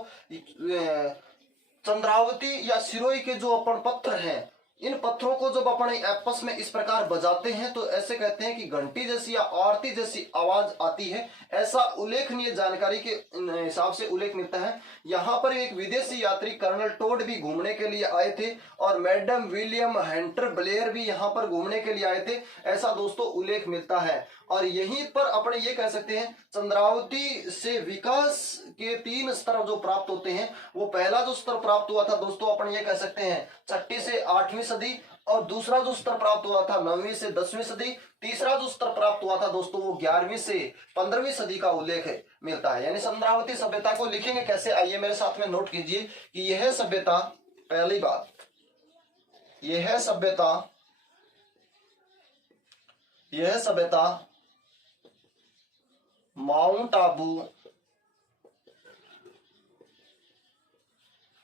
चंद्रावती या सिरोही के जो अपन पत्थर हैं, इन पत्थरों को जब अपन आपस में इस प्रकार बजाते हैं तो ऐसे कहते हैं कि घंटी जैसी या आरती जैसी आवाज आती है। ऐसा उल्लेखनीय जानकारी के हिसाब से उल्लेख मिलता है। यहाँ पर एक विदेशी यात्री कर्नल टोड भी घूमने के लिए आए थे और मैडम विलियम हंटर ब्लेयर भी यहाँ पर घूमने के लिए आए थे, ऐसा दोस्तों उल्लेख मिलता है। और यहीं पर अपन ये कह सकते हैं चंद्रावती से विकास के 3 स्तर जो प्राप्त होते हैं, वो पहला जो स्तर प्राप्त हुआ था दोस्तों अपन ये कह सकते हैं 6ठी से 8वीं सदी, और दूसरा जो स्तर प्राप्त हुआ था 9वीं से 10वीं सदी, तीसरा जो स्तर प्राप्त हुआ था दोस्तों वो 11वीं से 15वीं सदी का उल्लेख मिलता है। यानी चंद्रावती सभ्यता को लिखेंगे कैसे? आइए मेरे साथ में नोट कीजिए कि यह सभ्यता, पहली बात यह सभ्यता माउंट आबू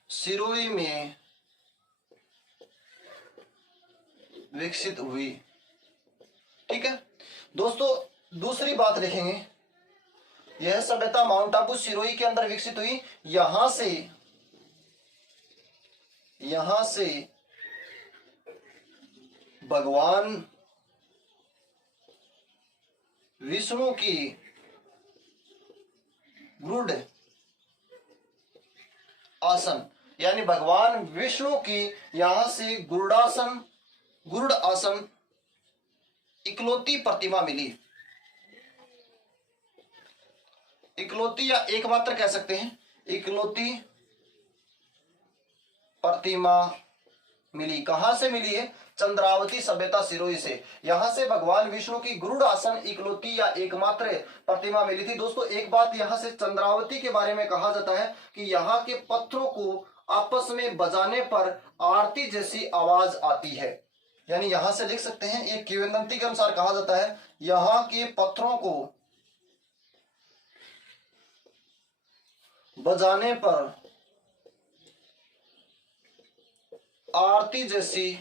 सिरोही में विकसित हुई। ठीक है दोस्तों, दूसरी बात लिखेंगे, यह सभ्यता माउंट आबू सिरोही के अंदर विकसित हुई। यहां से भगवान विष्णु की गरुड़ आसन, यानी भगवान विष्णु की यहां से गरुड़ आसन इकलौती प्रतिमा मिली। इकलौती या एकमात्र कह सकते हैं, इकलौती प्रतिमा मिली। कहां से मिली है? चंद्रावती सभ्यता सिरोही से। यहां से भगवान विष्णु की गरुड़ आसन इकलौती या एकमात्र प्रतिमा मिली थी। दोस्तों एक बात यहां से चंद्रावती के बारे में कहा जाता है कि यहाँ के पत्थरों को आपस में बजाने पर आरती जैसी आवाज आती है। यानी यहां से लिख सकते हैं, एक किंवदंती के अनुसार कहा जाता है यहाँ के पत्थरों को बजाने पर आरती जैसी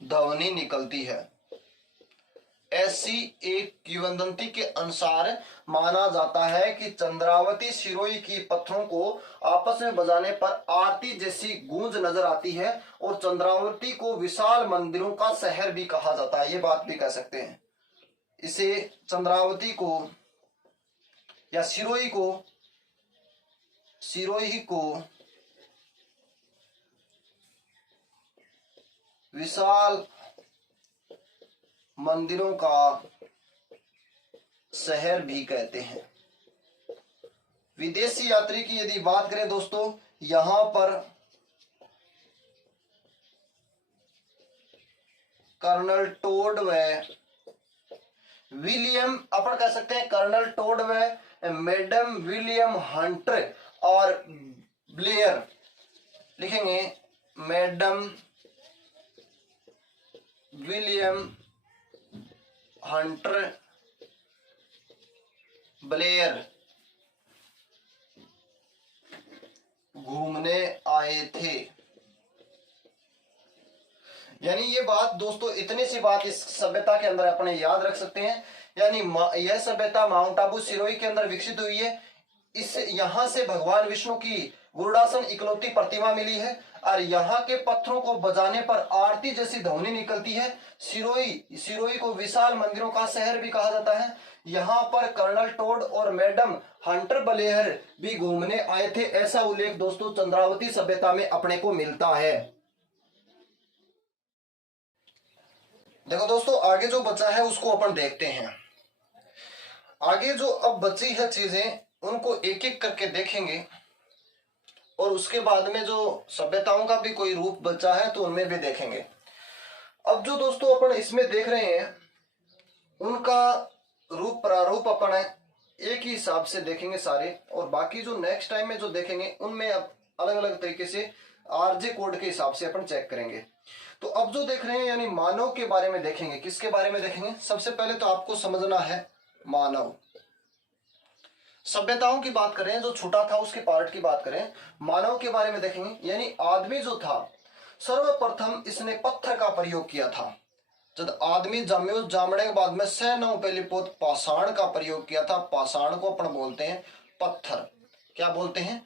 ध्वनि निकलती है। ऐसी एक किंवदंती के अनुसार माना जाता है कि चंद्रावती सिरोही की पत्थरों को आपस में बजाने पर आरती जैसी गूंज नजर आती है और चंद्रावती को विशाल मंदिरों का शहर भी कहा जाता है। ये बात भी कह सकते हैं, इसे चंद्रावती को या सिरोही को विशाल मंदिरों का शहर भी कहते हैं। विदेशी यात्री की यदि बात करें दोस्तों, यहां पर कर्नल टोड व विलियम, अपन कह सकते हैं कर्नल टोड व मैडम विलियम हंटर और ब्लेयर, लिखेंगे मैडम विलियम हंटर ब्लेयर घूमने आए थे। यानी ये बात दोस्तों, इतनी सी बात इस सभ्यता के अंदर अपने याद रख सकते हैं। यानी यह सभ्यता माउंट आबू सिरोही के अंदर विकसित हुई है। इस यहां से भगवान विष्णु की गरुड़ासन इकलौती प्रतिमा मिली है और यहाँ के पत्थरों को बजाने पर आरती जैसी ध्वनि निकलती है। सिरोही को विशाल मंदिरों का शहर भी कहा जाता है। यहाँ पर कर्नल टोड और मैडम हंटर ब्लेयर भी घूमने आए थे, ऐसा उल्लेख दोस्तों चंद्रावती सभ्यता में अपने को मिलता है। देखो दोस्तों, आगे जो बचा है उसको अपन देखते हैं। आगे जो अब बची है चीजें उनको एक एक करके देखेंगे और उसके बाद में जो सभ्यताओं का भी कोई रूप बचा है तो उनमें भी देखेंगे। अब जो दोस्तों अपन इसमें देख रहे हैं उनका रूप प्रारूप अपन एक ही हिसाब से देखेंगे सारे, और बाकी जो नेक्स्ट टाइम में जो देखेंगे उनमें अब अलग अलग तरीके से आरजे कोड के हिसाब से अपन चेक करेंगे। तो अब जो देख रहे हैं यानी मानव के बारे में देखेंगे। किसके बारे में देखेंगे? सबसे पहले तो आपको समझना है मानव। सभ्यताओं की बात करें, जो छूटा था उसके पार्ट की बात करें, मानव के बारे में देखेंगे। यानी आदमी जो था सर्वप्रथम इसने पत्थर का प्रयोग किया था। जब आदमी जम्यो जामने के बाद में सैनों पहले पोत पाषाण का प्रयोग किया था। पाषाण को अपन बोलते हैं पत्थर। क्या बोलते हैं?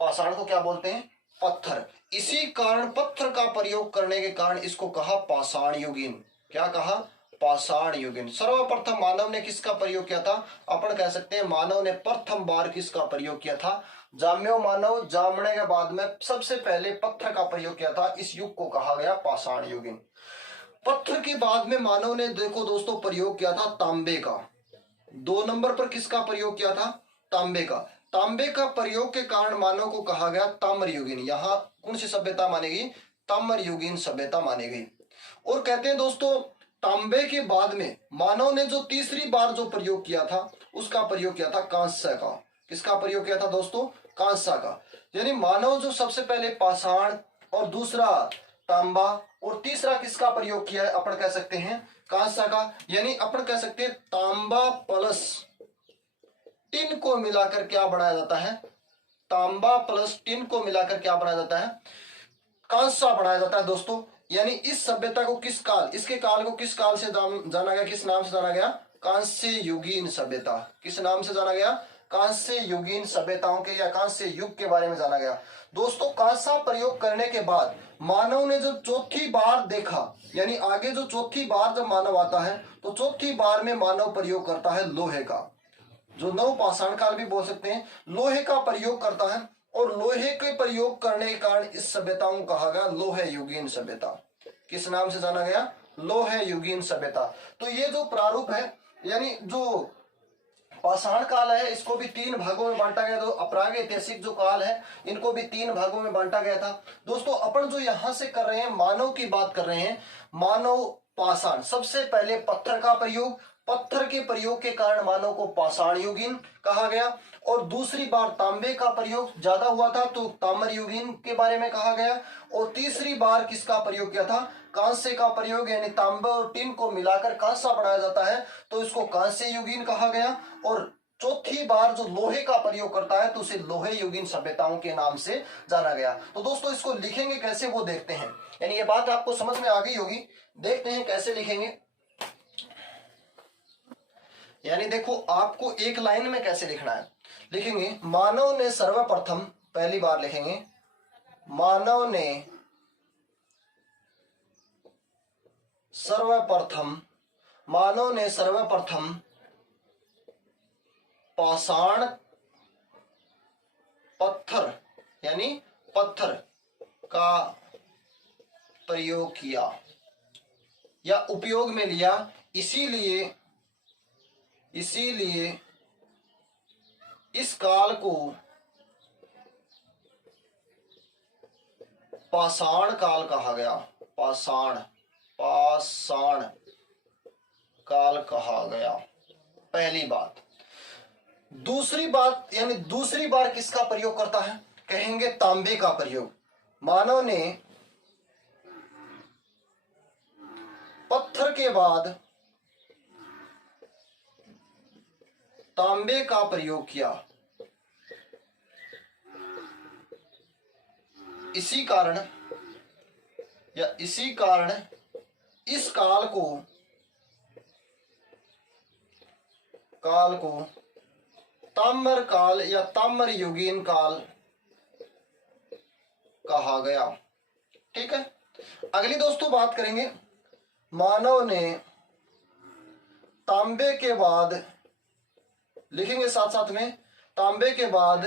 पाषाण को क्या बोलते हैं? पत्थर। इसी कारण पत्थर का प्रयोग करने के कारण इसको कहा पाषाण युगीन। क्या कहा? पाषाण युगीन। सर्वप्रथम मानव ने किसका प्रयोग किया था? अपन कह सकते हैं मानव ने प्रथम बार किसका प्रयोग किया था? जाम्यो मानव जामने के बाद में सबसे पहले पत्थर का प्रयोग किया था। इस युग को कहा गया पाषाण युगीन। पत्थर के बाद में मानव ने देखो दोस्तों प्रयोग किया था तांबे का। 2 नंबर पर किसका प्रयोग किया था? तांबे का। तांबे का प्रयोग के कारण मानव को कहा गया ताम्र युगीन। यहाँ कौन सी सभ्यता मानी गई? ताम्र युगीन सभ्यता मानी गई। और कहते हैं दोस्तों तांबे के बाद में मानव ने जो तीसरी बार जो प्रयोग किया था उसका प्रयोग किया था कांस्य का। किसका प्रयोग किया था दोस्तों? कांस्य का। यानी मानव जो सबसे पहले पाषाण और दूसरा तांबा और तीसरा किसका प्रयोग किया है? अपन कह सकते हैं कांस्य का। यानी अपन कह सकते हैं तांबा प्लस टिन को मिलाकर क्या बनाया जाता है? तांबा प्लस टिन को मिलाकर क्या बनाया जाता है? कांसा बनाया जाता है दोस्तों। यानी इस सभ्यता को किस काल, इसके काल को किस काल से जाना गया? किस नाम से जाना गया? कांस्य युगीन सभ्यता। किस नाम से जाना गया? कांस्य युगीन सभ्यताओं के या कांस्य युग के बारे में जाना गया। दोस्तों कांसा प्रयोग करने के बाद मानव ने जो चौथी बार देखा, यानी आगे जो चौथी बार जब मानव आता है तो चौथी बार में मानव प्रयोग करता है लोहे का, जो नवपाषाण काल भी बोल सकते हैं, लोहे का प्रयोग करता है। और लोहे के प्रयोग करने के कारण इस सभ्यताओं को कहा गया लोहे युगीन सभ्यता। किस नाम से जाना गया? लोहे युगीन सभ्यता। तो ये जो प्रारूप है, यानी जो पाषाण काल है, इसको भी 3 भागों में बांटा गया। तो अपरागैतिहासिक जो काल है इनको भी 3 भागों में बांटा गया था। दोस्तों अपन जो यहां से कर रहे हैं, मानव की बात कर रहे हैं, मानव पाषाण। सबसे पहले पत्थर का प्रयोग, पत्थर के प्रयोग के कारण मानव को पाषाण युगीन कहा गया। और दूसरी बार तांबे का प्रयोग ज्यादा हुआ था तो ताम्र युगीन के बारे में कहा गया। और तीसरी बार किसका प्रयोग किया था? कांस्य का प्रयोग, यानी तांबे और टिन को मिलाकर कांसा बनाया जाता है तो इसको कांस्य युगीन कहा गया। और चौथी बार जो लोहे का प्रयोग करता है तो उसे लोहे युगीन सभ्यताओं के नाम से जाना गया। तो दोस्तों इसको लिखेंगे कैसे वो देखते हैं, यानी ये बात आपको समझ में आ गई होगी। देखते हैं कैसे लिखेंगे। यानी देखो आपको एक लाइन में कैसे लिखना है। लिखेंगे मानव ने सर्वप्रथम, पहली बार लिखेंगे मानव ने सर्वप्रथम पाषाण पत्थर, यानी पत्थर का प्रयोग किया या उपयोग में लिया, इसीलिए इस काल को पाषाण काल कहा गया। पाषाण काल कहा गया, पहली बात। दूसरी बात, यानी दूसरी बार किसका प्रयोग करता है? कहेंगे तांबे का प्रयोग। मानव ने पत्थर के बाद तांबे का प्रयोग किया, इसी कारण इस काल को ताम्र काल या ताम्र युगीन काल कहा गया। ठीक है, अगली दोस्तों बात करेंगे। मानव ने तांबे के बाद, लिखेंगे साथ साथ में, तांबे के बाद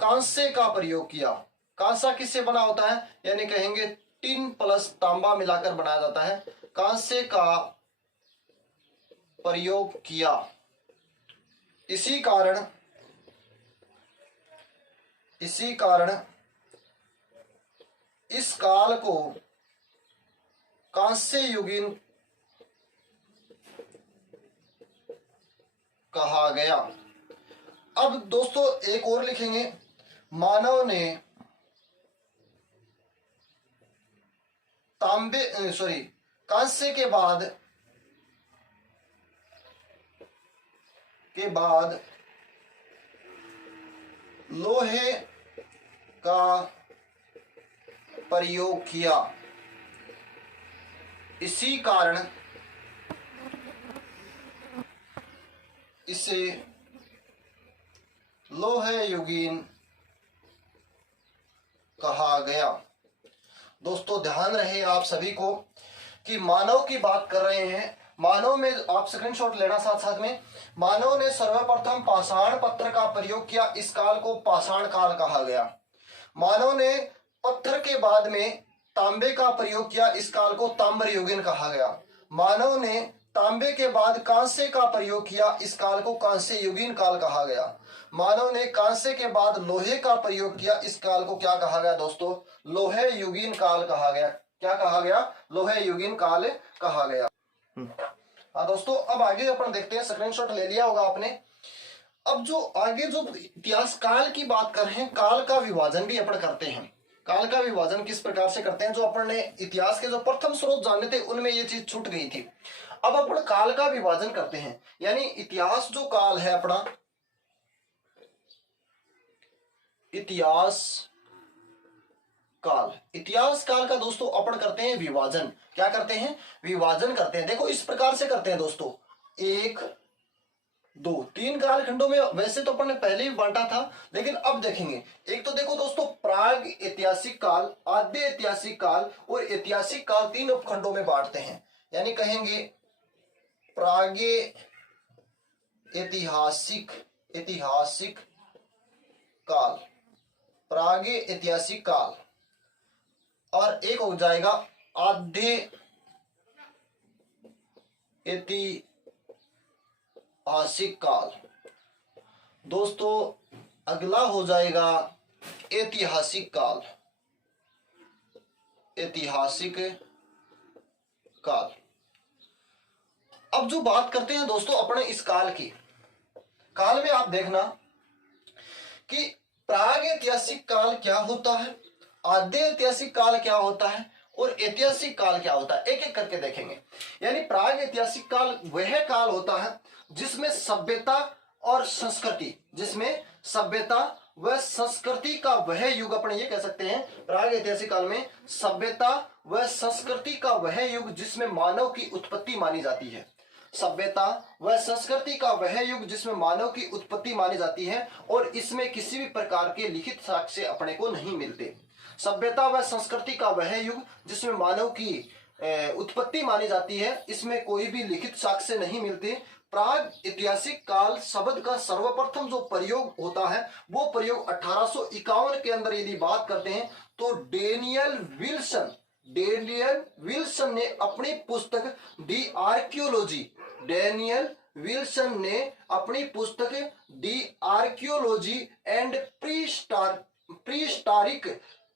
कांसे का प्रयोग किया। कांसा किससे बना होता है? यानी कहेंगे टिन प्लस तांबा मिलाकर बनाया जाता है। कांसे का प्रयोग किया, इसी कारण इस काल को कांस्य युगीन कहा गया। अब दोस्तों एक और लिखेंगे, मानव ने कांस्य के बाद लोहे का प्रयोग किया, इसी कारण इसे लोहे युगीन कहा गया। दोस्तों ध्यान रहे आप सभी को कि मानव की बात कर रहे हैं। मानव में आप स्क्रीनशॉट लेना साथ साथ में। मानव ने सर्वप्रथम पाषाण पत्थर का प्रयोग किया, इस काल को पाषाण काल कहा गया। मानव ने पत्थर के बाद में तांबे का प्रयोग किया, इस काल को ताम्र युगीन कहा गया। मानव ने तांबे के बाद कांसे का प्रयोग किया, इस काल को कांस्य युगीन काल कहा गया। मानव ने कांसे के बाद लोहे का प्रयोग किया, इस काल को क्या कहा गया दोस्तों? लोहे युगीन काल कहा गया। क्या कहा गया? लोहे युगीन काल कहा गया। हाँ दोस्तों, अब आगे अपन देखते हैं। स्क्रीनशॉट ले लिया होगा आपने। अब जो आगे जो इतिहास काल की बात कर रहे हैं, काल का विभाजन भी अपन करते हैं। काल का विभाजन किस प्रकार से करते हैं? जो अपन ने इतिहास के जो प्रथम स्रोत जाने थे उनमें ये चीज छूट गई थी। अब अपन काल का विभाजन करते हैं, यानी इतिहास जो काल है अपना, इतिहास काल का दोस्तों अपन करते हैं विभाजन। क्या करते हैं? विभाजन करते हैं। देखो इस प्रकार से करते हैं दोस्तों, 1, तीन कालखंडों में वैसे तो अपन ने पहले ही बांटा था, लेकिन अब देखेंगे। एक तो देखो दोस्तों, प्राग ऐतिहासिक काल, आद्य ऐतिहासिक काल और ऐतिहासिक काल, तीन उपखंडों में बांटते हैं। यानी कहेंगे प्रागे ऐतिहासिक काल, प्रागे ऐतिहासिक काल, और एक हो जाएगा आद्य ऐतिहासिक काल। दोस्तों अगला हो जाएगा ऐतिहासिक काल, ऐतिहासिक काल। अब जो बात करते हैं दोस्तों अपने इस काल की, काल में आप देखना कि प्राग ऐतिहासिक काल क्या होता है, आद्य ऐतिहासिक काल क्या होता है और ऐतिहासिक काल क्या होता है, एक एक करके देखेंगे। यानी प्राग ऐतिहासिक काल वह काल होता है जिसमें सभ्यता और संस्कृति, जिसमें सभ्यता व संस्कृति का वह युग, अपने ये कह सकते हैं प्राग ऐतिहासिक काल में सभ्यता व संस्कृति का वह युग जिसमें मानव की उत्पत्ति मानी जाती है। सभ्यता व संस्कृति का वह युग जिसमें मानव की उत्पत्ति मानी जाती है और इसमें किसी भी प्रकार के लिखित साक्ष्य अपने को नहीं मिलते। सभ्यता व संस्कृति का वह युग जिसमें मानव की उत्पत्ति मानी जाती है, इसमें कोई भी लिखित साक्ष्य नहीं मिलते। प्राग ऐतिहासिक काल शब्द का सर्वप्रथम जो प्रयोग होता है वो प्रयोग 1851 के अंदर यदि बात करते हैं तो डेनियल विल्सन ने अपनी पुस्तक दी आर्कियोलॉजी, डेनियल विल्सन ने अपनी पुस्तक the archaeology and prehistoric,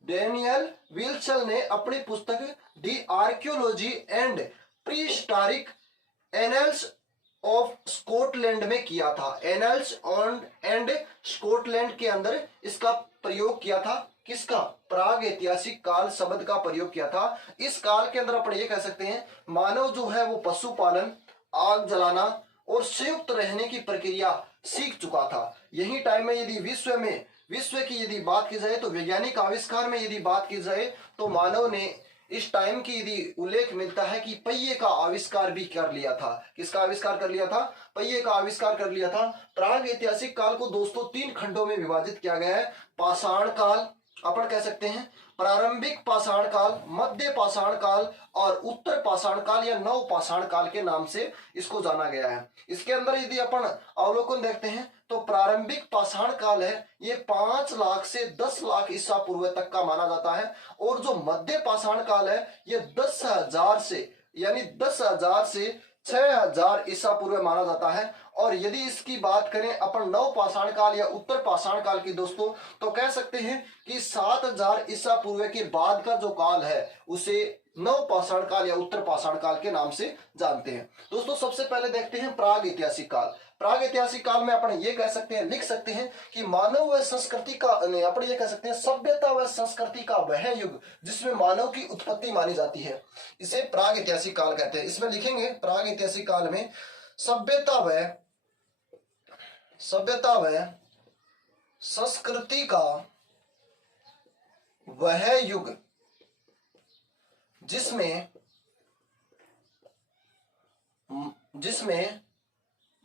Daniel Wilson ने अपनी पुस्तक the archaeology and prehistoric annals of Scotland में किया था। एनल्स एंड स्कॉटलैंड के अंदर इसका प्रयोग किया था। किसका? प्राग ऐतिहासिक काल शब्द का प्रयोग किया था। इस काल के अंदर अपन ये कह सकते हैं मानव जो है वो पशुपालन, आग जलाना और संयुक्त रहने की प्रक्रिया सीख चुका था। यही टाइम में यदि विश्व की यदि बात की जाए तो वैज्ञानिक आविष्कार में यदि बात की जाए तो मानव ने इस टाइम की यदि उल्लेख मिलता है कि पहिए का आविष्कार भी कर लिया था। किसका आविष्कार कर लिया था? पहिए का आविष्कार कर लिया था। प्राग ऐतिहासिक काल को दोस्तों तीन खंडों में विभाजित किया गया है। पाषाण काल अपन कह सकते हैं, प्रारंभिक पाषाण काल, मध्य पाषाण काल और उत्तर पाषाण काल या नव पाषाण काल के नाम से इसको जाना गया है। इसके अंदर यदि अपन अवलोकन देखते हैं तो प्रारंभिक पाषाण काल है ये 5 लाख से 10 लाख ईसा पूर्व तक का माना जाता है और जो मध्य पाषाण काल है ये 10,000 से 6,000 ईसा पूर्व माना जाता है। और यदि इसकी बात करें अपन नव पाषाण काल या उत्तर पाषाण काल की दोस्तों तो कह सकते हैं कि 7,000 ईसा पूर्व के बाद का जो काल है उसे नव पाषाण काल या उत्तर पाषाण काल के नाम से जानते हैं। दोस्तों सबसे पहले देखते हैं प्राग ऐतिहासिक काल। प्राग ऐतिहासिक काल में अपन ये कह सकते हैं, लिख सकते हैं कि मानव व संस्कृति का, अपन ये कह सकते हैं सभ्यता व संस्कृति का वह युग जिसमें मानव की उत्पत्ति मानी जाती है, इसे प्राग ऐतिहासिक काल कहते हैं। इसमें लिखेंगे प्राग ऐतिहासिक काल में सभ्यता व संस्कृति का वह युग जिसमें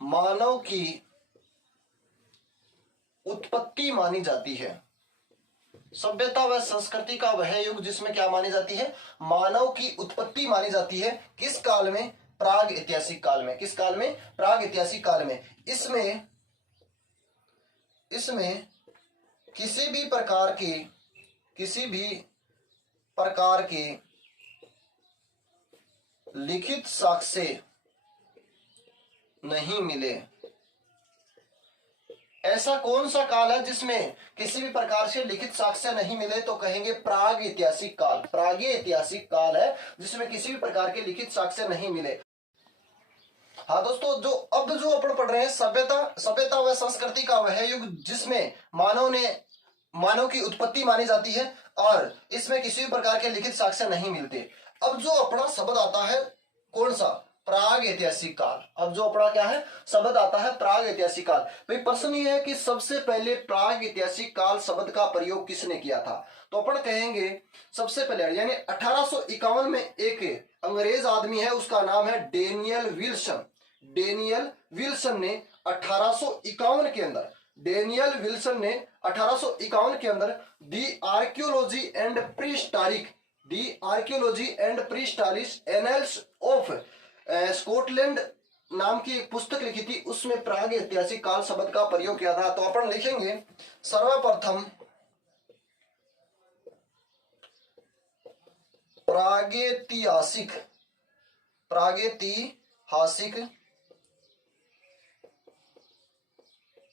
मानव की उत्पत्ति मानी जाती है। सभ्यता व संस्कृति का वह युग जिसमें क्या मानी जाती है? मानव की उत्पत्ति मानी जाती है। किस काल में? प्राग ऐतिहासिक काल में। किस काल में? प्राग ऐतिहासिक काल में। इसमें किसी भी प्रकार के लिखित साक्ष्य नहीं मिले। ऐसा कौन सा काल है जिसमें किसी भी प्रकार से लिखित साक्ष्य नहीं मिले? तो कहेंगे प्राग ऐतिहासिक काल। प्राग ऐतिहासिक काल है जिसमें किसी भी प्रकार के लिखित साक्ष्य नहीं मिले। हाँ दोस्तों, जो अपन पढ़ रहे हैं सभ्यता व संस्कृति का वह युग जिसमें मानव की उत्पत्ति मानी जाती है और इसमें किसी भी प्रकार के लिखित साक्ष्य नहीं मिलते। अब जो अपना शब्द आता है कौन सा? प्राग ऐतिहासिक काल। अब जो अपना क्या है शब्द आता है? प्राग ऐतिहासिक काल। भाई प्रश्न ये है कि सबसे पहले प्राग ऐतिहासिक काल शब्द का प्रयोग किसने किया था? तो अपन कहेंगे सबसे पहले यानी 1851 में एक अंग्रेज आदमी है, उसका नाम है डेनियल विल्सन। डेनियल विल्सन ने 1851 के अंदर डेनियल विल्सन ने 1851 के अंदर the archaeology and prehistoric annals of Scotland नाम की एक पुस्तक लिखी थी। उसमें प्रागैतिहासिक काल शब्द का प्रयोग किया था। तो अपन लिखेंगे सर्वप्रथम प्रागैतिहासिक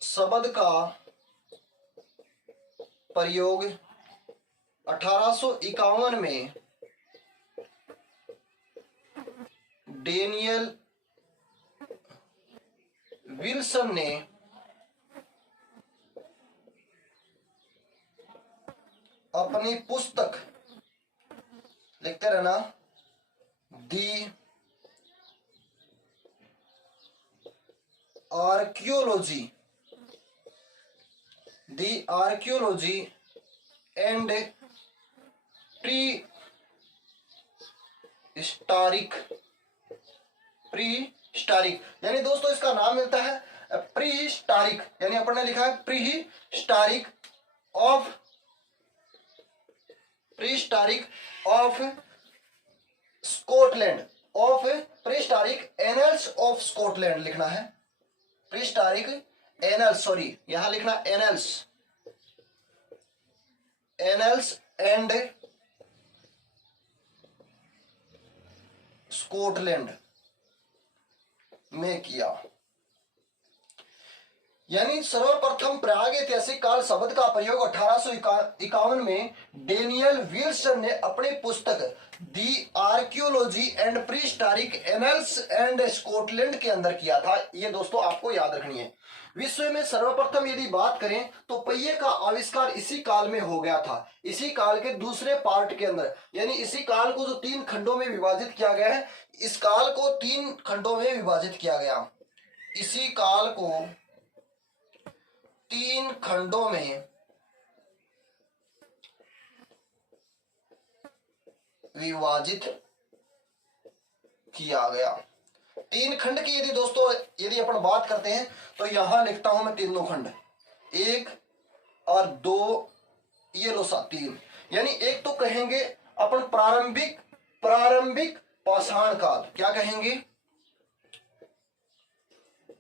शब्द का प्रयोग 1851 में डेनियल विल्सन ने अपनी पुस्तक, लिखते रहना, दी आर्कियोलॉजी एंड प्रीहिस्टोरिक यानी दोस्तों इसका नाम मिलता है प्रीहिस्टोरिक, यानी अपन ने लिखा है prehistoric of Scotland, prehistoric annals of Scotland लिखना है। प्रीहिस्टोरिक एनल्स, सॉरी यहां लिखना एनल्स एंड स्कॉटलैंड में किया। यानी सर्वप्रथम प्रागैतिहासिक काल शब्द का प्रयोग 1851 में डेनियल विल्सन ने अपनी पुस्तक the archaeology and prehistoric annals and Scotland के अंदर किया था। ये दोस्तों आपको याद रखनी है। विश्व में सर्वप्रथम यदि बात करें तो पहिए का आविष्कार इसी काल में हो गया था, इसी काल के दूसरे पार्ट के अंदर। यानी इसी काल को जो 3 खंडों में विभाजित किया गया है, इस काल को 3 खंडों में विभाजित किया गया। इसी काल को 3 खंडों में विभाजित किया गया। 3 खंड की यदि दोस्तों यदि अपन बात करते हैं तो यहां लिखता हूं मैं तीनों खंड, 1 और 2, ये लो 3। यानी एक तो कहेंगे अपन प्रारंभिक पाषाण काल, क्या कहेंगे?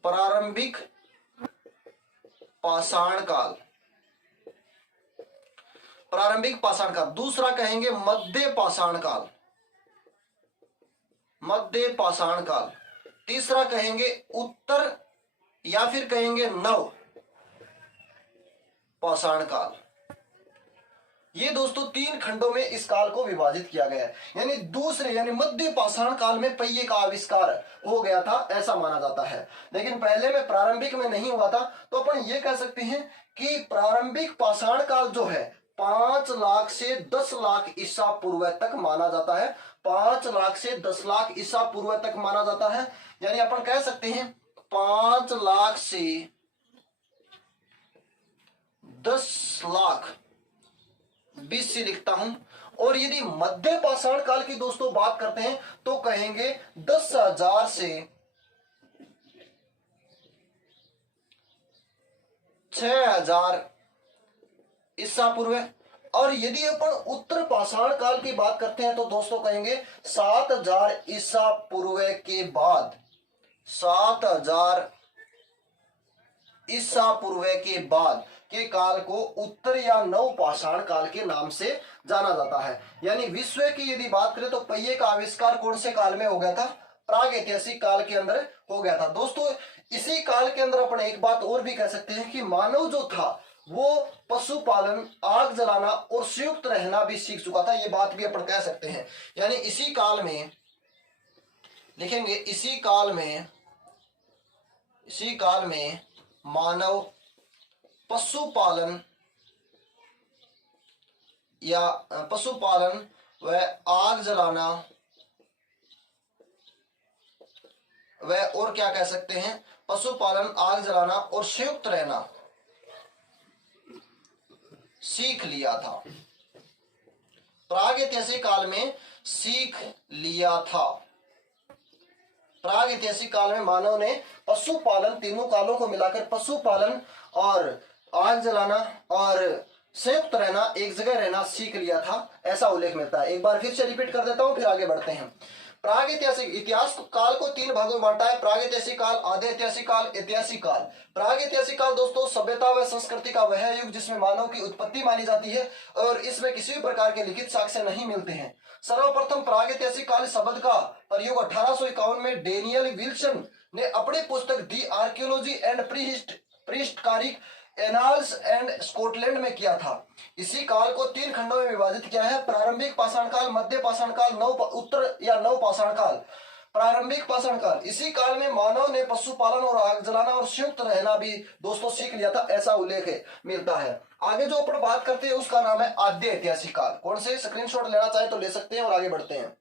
प्रारंभिक पाषाण काल। दूसरा कहेंगे मध्य पाषाण काल। तीसरा कहेंगे उत्तर या फिर कहेंगे नव पाषाण काल। ये दोस्तों 3 खंडों में इस काल को विभाजित किया गया है। यानी दूसरे यानी मध्य पाषाण काल में पहिए का आविष्कार हो गया था, ऐसा माना जाता है। लेकिन पहले में प्रारंभिक में नहीं हुआ था। तो अपन ये कह सकते हैं कि प्रारंभिक पाषाण काल जो है 5 लाख से 10 लाख ईसा पूर्व तक माना जाता है। 5 लाख से 10 लाख ईसा पूर्व तक माना जाता है। यानी अपन कह सकते हैं 5 लाख से 10 लाख BC लिखता हूं। और यदि मध्य पाषाण काल की दोस्तों बात करते हैं तो कहेंगे 10,000 से 6,000 ईसा पूर्व। और यदि अपन उत्तर पाषाण काल की बात करते हैं तो दोस्तों कहेंगे 7,000 ईसा पूर्व के बाद, 7,000 ईसा पूर्व के बाद के काल को उत्तर या नव पाषाण काल के नाम से जाना जाता है। यानी विश्व की यदि बात करें तो पहिए का आविष्कार कौन से काल में हो गया था? प्रागैतिहासिक काल के अंदर हो गया था। दोस्तों इसी काल के अंदर अपन एक बात और भी कह सकते हैं कि मानव जो था वो पशुपालन, आग जलाना और संयुक्त रहना भी सीख चुका था। ये बात भी अपन कह सकते हैं। यानी इसी काल में लिखेंगे, इसी काल में मानव पशुपालन व आग जलाना व और क्या कह सकते हैं, पशुपालन, आग जलाना और संयुक्त रहना सीख लिया था। प्रागैतिहासिक काल में सीख लिया था। प्राग ऐतिहासिक काल में मानव ने पशुपालन, तीनों कालों को मिलाकर पशुपालन और आग जलाना और संयुक्त रहना, एक जगह रहना सीख लिया था, ऐसा उल्लेख मिलता है। एक बार फिर से रिपीट कर देता हूं, फिर आगे बढ़ते हैं। प्राग ऐतिहासिक इतिहास काल को 3 भागों में बांटा है। प्राग ऐतिहासिक काल, आधे ऐतिहासिक काल, ऐतिहासिक काल। प्राग ऐतिहासिक काल दोस्तों सभ्यता व संस्कृति का वह युग जिसमें मानव की उत्पत्ति मानी जाती है और इसमें किसी भी प्रकार के लिखित साक्ष्य नहीं मिलते हैं। सर्वप्रथम प्राग ऐतिहासिक काल शब्द का प्रयोग 1851 में डेनियल विल्सन ने अपनी पुस्तक the archaeology and prehistoric annals and Scotland में किया था। इसी काल को 3 खंडों में विभाजित किया है। प्रारंभिक पाषाण काल, मध्य पाषाण काल, उत्तर या नव पाषाण काल। प्रारंभिक पाषाण काल, इसी काल में मानव ने पशुपालन और आग जलाना और संयुक्त रहना भी दोस्तों सीख लिया था, ऐसा उल्लेख मिलता है। आगे जो अपन बात करते हैं उसका नाम है आद्य ऐतिहासिक काल। कौन से स्क्रीनशॉट लेना चाहे तो ले सकते हैं और आगे बढ़ते हैं।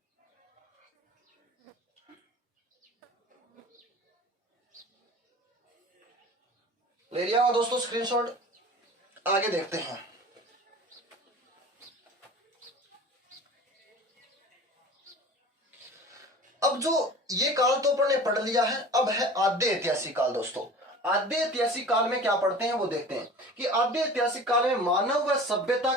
ले लिया दोस्तों स्क्रीनशॉट, आगे देखते हैं। अब जो ये काल तो अपन ने पढ़ लिया है, अब है आद्य ऐतिहासिक काल। दोस्तों आद्य ऐतिहासिक काल में क्या पढ़ते हैं वो देखते हैं कि आद्य ऐतिहासिक काल में मानव व सभ्यता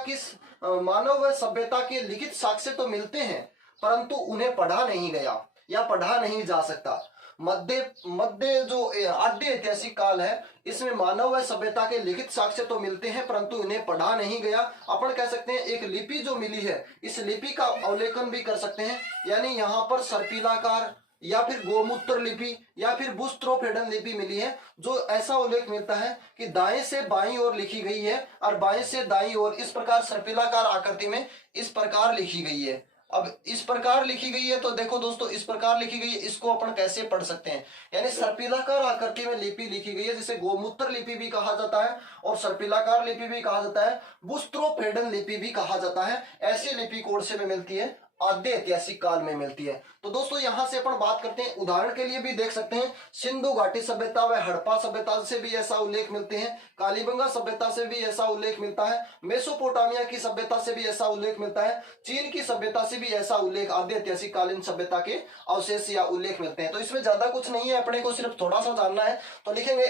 के लिखित साक्ष्य तो मिलते हैं परंतु उन्हें पढ़ा नहीं गया या पढ़ा नहीं जा सकता। मध्य जो आद्य ऐतिहासिक काल है इसमें मानव व सभ्यता के लिखित साक्ष्य तो मिलते हैं परंतु इन्हें पढ़ा नहीं गया। अपन कह सकते हैं एक लिपि जो मिली है, इस लिपि का अवलोकन भी कर सकते हैं, यानी यहाँ पर सर्पिलाकार या फिर गोमूत्र लिपि या फिर बुस्ट्रोफेडन लिपि मिली है, जो ऐसा उल्लेख मिलता है कि दाएं से बाईं ओर लिखी गई है और बाएं से दाईं ओर इस प्रकार सर्पिलाकार आकृति में इस प्रकार लिखी गई है। अब इस प्रकार लिखी गई है तो देखो दोस्तों इस प्रकार लिखी गई है, इसको अपन कैसे पढ़ सकते हैं, यानी सर्पिलाकार आकृति में लिपि लिखी गई है जिसे गोमूत्र लिपि भी कहा जाता है और सर्पिलाकार लिपि भी कहा जाता है, बुस्ट्रोफेडन लिपि भी कहा जाता है। ऐसी लिपि कौन से में मिलती है, आद्य ऐतिहासिक काल में मिलती है। तो दोस्तों यहां से अपन बात करते हैं, उदाहरण के लिए भी देख सकते हैं सिंधु घाटी सभ्यता व हड़प्पा सभ्यता से भी ऐसा उल्लेख मिलते हैं, कालीबंगा सभ्यता से भी ऐसा उल्लेख मिलता है, मेसोपोटामिया की सभ्यता से भी ऐसा उल्लेख मिलता है, चीन की सभ्यता से भी ऐसा उल्लेख आद्य ऐतिहासिक कालीन सभ्यता के अवशेष या उल्लेख मिलते हैं। तो इसमें ज्यादा कुछ नहीं है, अपने को सिर्फ थोड़ा सा जानना है। तो लिखेंगे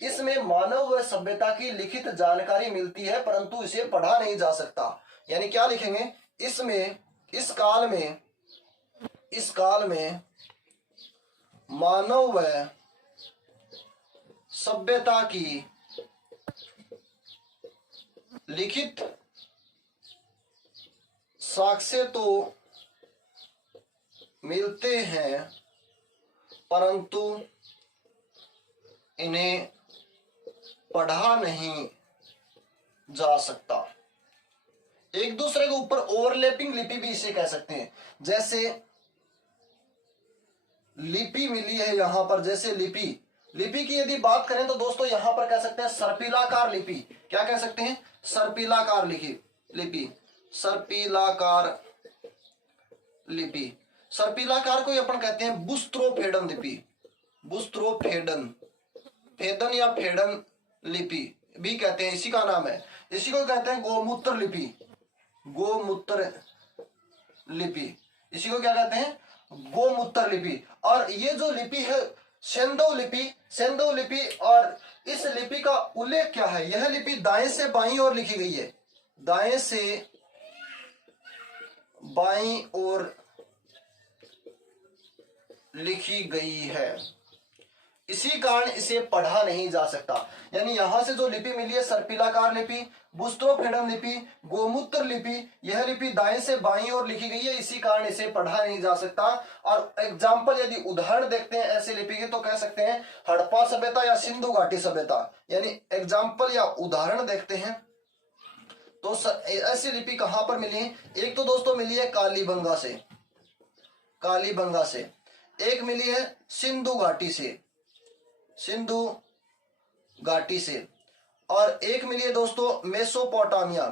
इसमें मानव व सभ्यता की लिखित जानकारी मिलती है परंतु इसे पढ़ा नहीं जा सकता। यानी क्या लिखेंगे, इस काल में मानव व सभ्यता की लिखित साक्ष्य तो मिलते हैं परंतु इन्हें पढ़ा नहीं जा सकता। एक दूसरे के ऊपर ओवरलैपिंग लिपि भी इसे कह सकते हैं। जैसे लिपि मिली है यहां पर, जैसे लिपि की यदि बात करें तो दोस्तों यहां पर कह सकते हैं सर्पिलाकार लिपि। क्या कह सकते हैं, सर्पिलाकार लिपि, सर्पिलाकार लिपि। सर्पिलाकार को अपन कहते हैं बुस्ट्रोफेडन लिपि, फेदन या फेडन लिपि भी कहते हैं, इसी का नाम है। इसी को कहते हैं गोमूत्र लिपि, इसी को क्या कहते हैं, गोमूत्र लिपि। और ये जो लिपि है सेंधव लिपि, और इस लिपि का उल्लेख क्या है, यह लिपि दाएं से बाईं ओर लिखी गई है, दाएं से बाईं ओर लिखी गई है, इसी कारण इसे पढ़ा नहीं जा सकता। यानी यहां से जो लिपि मिली है सर्पिलाकार लिपि, बुस्ट्रोफेडन लिपि, गोमूत्र लिपि, यह लिपि दाएं से बाईं ओर लिखी गई है, इसी कारण इसे पढ़ा नहीं जा सकता। और एग्जाम्पल यदि उदाहरण देखते हैं ऐसे लिपि के तो कह सकते हैं हड़प्पा सभ्यता या सिंधु घाटी सभ्यता। यानी एग्जाम्पल या उदाहरण देखते हैं तो ऐसी लिपि कहां पर मिली है, एक तो दोस्तों मिली है कालीबंगा से, एक मिली है सिंधु घाटी से, और एक मिली है दोस्तों मेसोपोटामिया,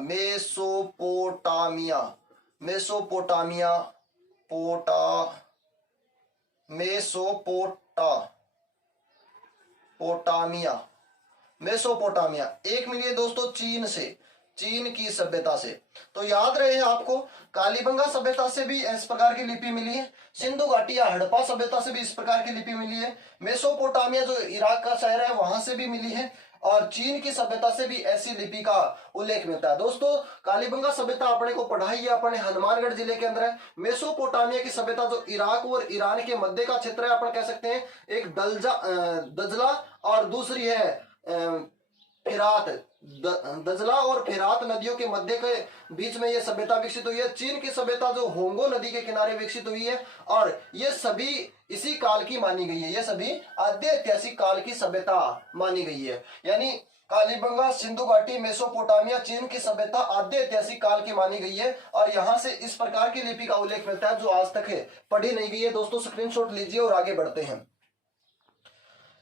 मेसोपोटामिया। एक मिली है दोस्तों चीन चीन की सभ्यता से। तो याद रहे आपको, कालीबंगा सभ्यता से भी इस प्रकार की लिपि मिली है, सिंधु घाटी या हड़प्पा सभ्यता से भी इस प्रकार की लिपि मिली है, मेसोपोटामिया जो इराक का शहर है वहां से भी मिली है, और चीन की सभ्यता से भी ऐसी लिपि का उल्लेख मिलता है। दोस्तों कालीबंगा सभ्यता अपने को पढ़ाई है अपने हनुमानगढ़ जिले के अंदर है। मेसोपोटामिया की सभ्यता जो इराक और ईरान के मध्य का क्षेत्र है, अपन कह सकते हैं एक दजला और दूसरी है फिरात, दजला और फिरात नदियों के मध्य के बीच में यह सभ्यता विकसित हुई है। चीन की सभ्यता जो होंगो नदी के किनारे विकसित हुई है, और ये सभी इसी काल की मानी गई है, ये सभी आद्य ऐतिहासिक काल की सभ्यता मानी गई है। यानी कालीबंगा, सिंधु घाटी, मेसोपोटामिया, चीन की सभ्यता आद्य ऐतिहासिक काल की मानी गई है, और यहाँ से इस प्रकार की लिपि का उल्लेख मिलता है जो आज तक है पढ़ी नहीं गई है। दोस्तों स्क्रीनशॉट लीजिए और आगे बढ़ते हैं।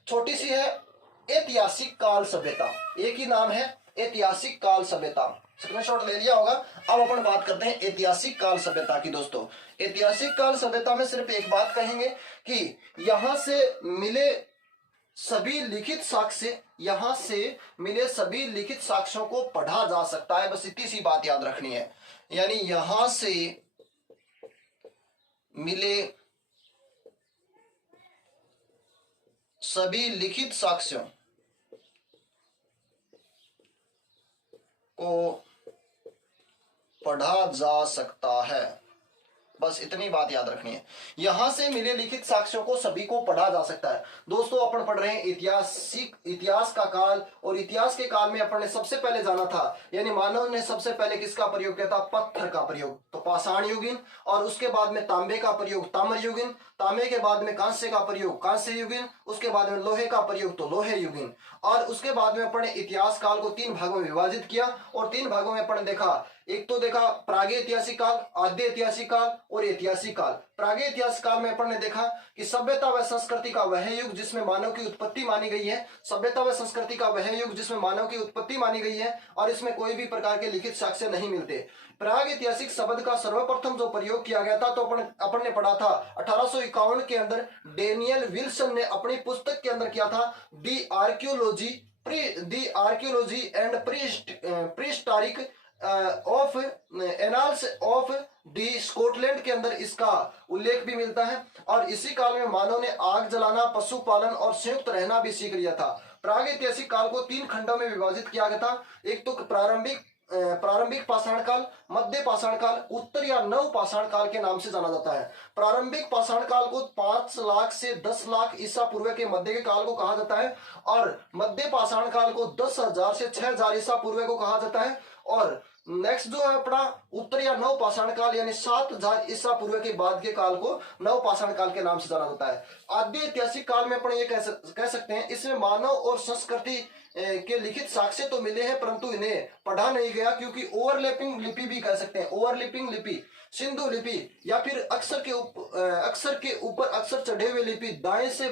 छोटी सी है ऐतिहासिक काल सभ्यता, एक ही नाम है ऐतिहासिक काल सभ्यता, स्क्रीनशॉट ले लिया होगा। अब अपन बात करते हैं ऐतिहासिक काल सभ्यता की। दोस्तों ऐतिहासिक काल सभ्यता में सिर्फ एक बात कहेंगे कि यहां से मिले सभी लिखित साक्ष्य, यहां से मिले सभी लिखित साक्ष्यों को पढ़ा जा सकता है, बस इतनी सी बात याद रखनी है। यानी यहां से मिले सभी लिखित साक्ष्यों को पढ़ा जा सकता है, बस इतनी बात याद रखनी है। यहां से मिले लिखित साक्ष्यों को सभी को पढ़ा जा सकता है। दोस्तों अपन पढ़ रहे हैं इतिहास का काल, और इतिहास के काल में अपन ने सबसे पहले जाना था, यानी मानव ने सबसे पहले किसका प्रयोग किया था? पत्थर का प्रयोग, तो पाषाण युगीन, और उसके बाद में तांबे का प्रयोग ताम्र युगीन, तांबे के बाद में कांस्य का प्रयोग कांस्य युगीन, उसके बाद में लोहे का प्रयोग तो लोहे युगीन, और उसके बाद में अपन ने इतिहास काल को 3 भागों में विभाजित किया, और 3 भागों में अपन ने देखा, एक तो देखा प्रागैतिहासिक काल, आद्य ऐतिहासिक काल और ऐतिहासिक काल। प्रागैतिहासिक काल में अपन ने देखा कि सभ्यता व संस्कृति का वह युग जिसमें मानव की उत्पत्ति मानी गई है, सभ्यता व संस्कृति का वह युग जिसमें मानव की उत्पत्ति मानी गई है, और इसमें कोई भी प्रकार के लिखित साक्ष्य नहीं मिलते। प्रागैतिहासिक शब्द का सर्वप्रथम जो प्रयोग किया गया था, तो अपन ने पढ़ा था 1851 के अंदर डेनियल विल्सन ने अपनी पुस्तक के अंदर किया था, the archaeology and prehistoric of annals of the Scotland के अंदर इसका उल्लेख भी मिलता है। और इसी काल में मानव ने आग जलाना, पशुपालन और संयुक्त रहना भी सीख लिया था। प्रागैतिहासिक काल को 3 खंडों में विभाजित किया गया था। एक तो प्रारंभिक पाषाण काल, मध्य पाषाण काल, उत्तर या नव पाषाण काल के नाम से जाना जाता है। प्रारंभिक पाषाण काल को 5 लाख से 10 लाख ईसा पूर्व के मध्य के काल को कहा जाता है, और मध्य पाषाण काल को 10,000 से 6,000 ईसा पूर्व को कहा जाता है, और नेक्स्ट जो है अपना उत्तर या नव पाषाण काल यानी 7,000 ईसा पूर्व के बाद के काल को नव पाषाण काल के नाम से जाना जाता है। आद्य ऐतिहासिक काल में अपन ये कह सकते हैं, इसमें मानव और संस्कृति के लिखित साक्ष्य तो मिले हैं, परंतु इन्हें पढ़ा नहीं गया, क्योंकि ओवरलैपिंग लिपि भी कह सकते हैं, ओवरलैपिंग लिपि, सिंधु लिपि, या फिर अक्षर के ऊपर अक्षर चढ़े हुए लिपि, दाएं से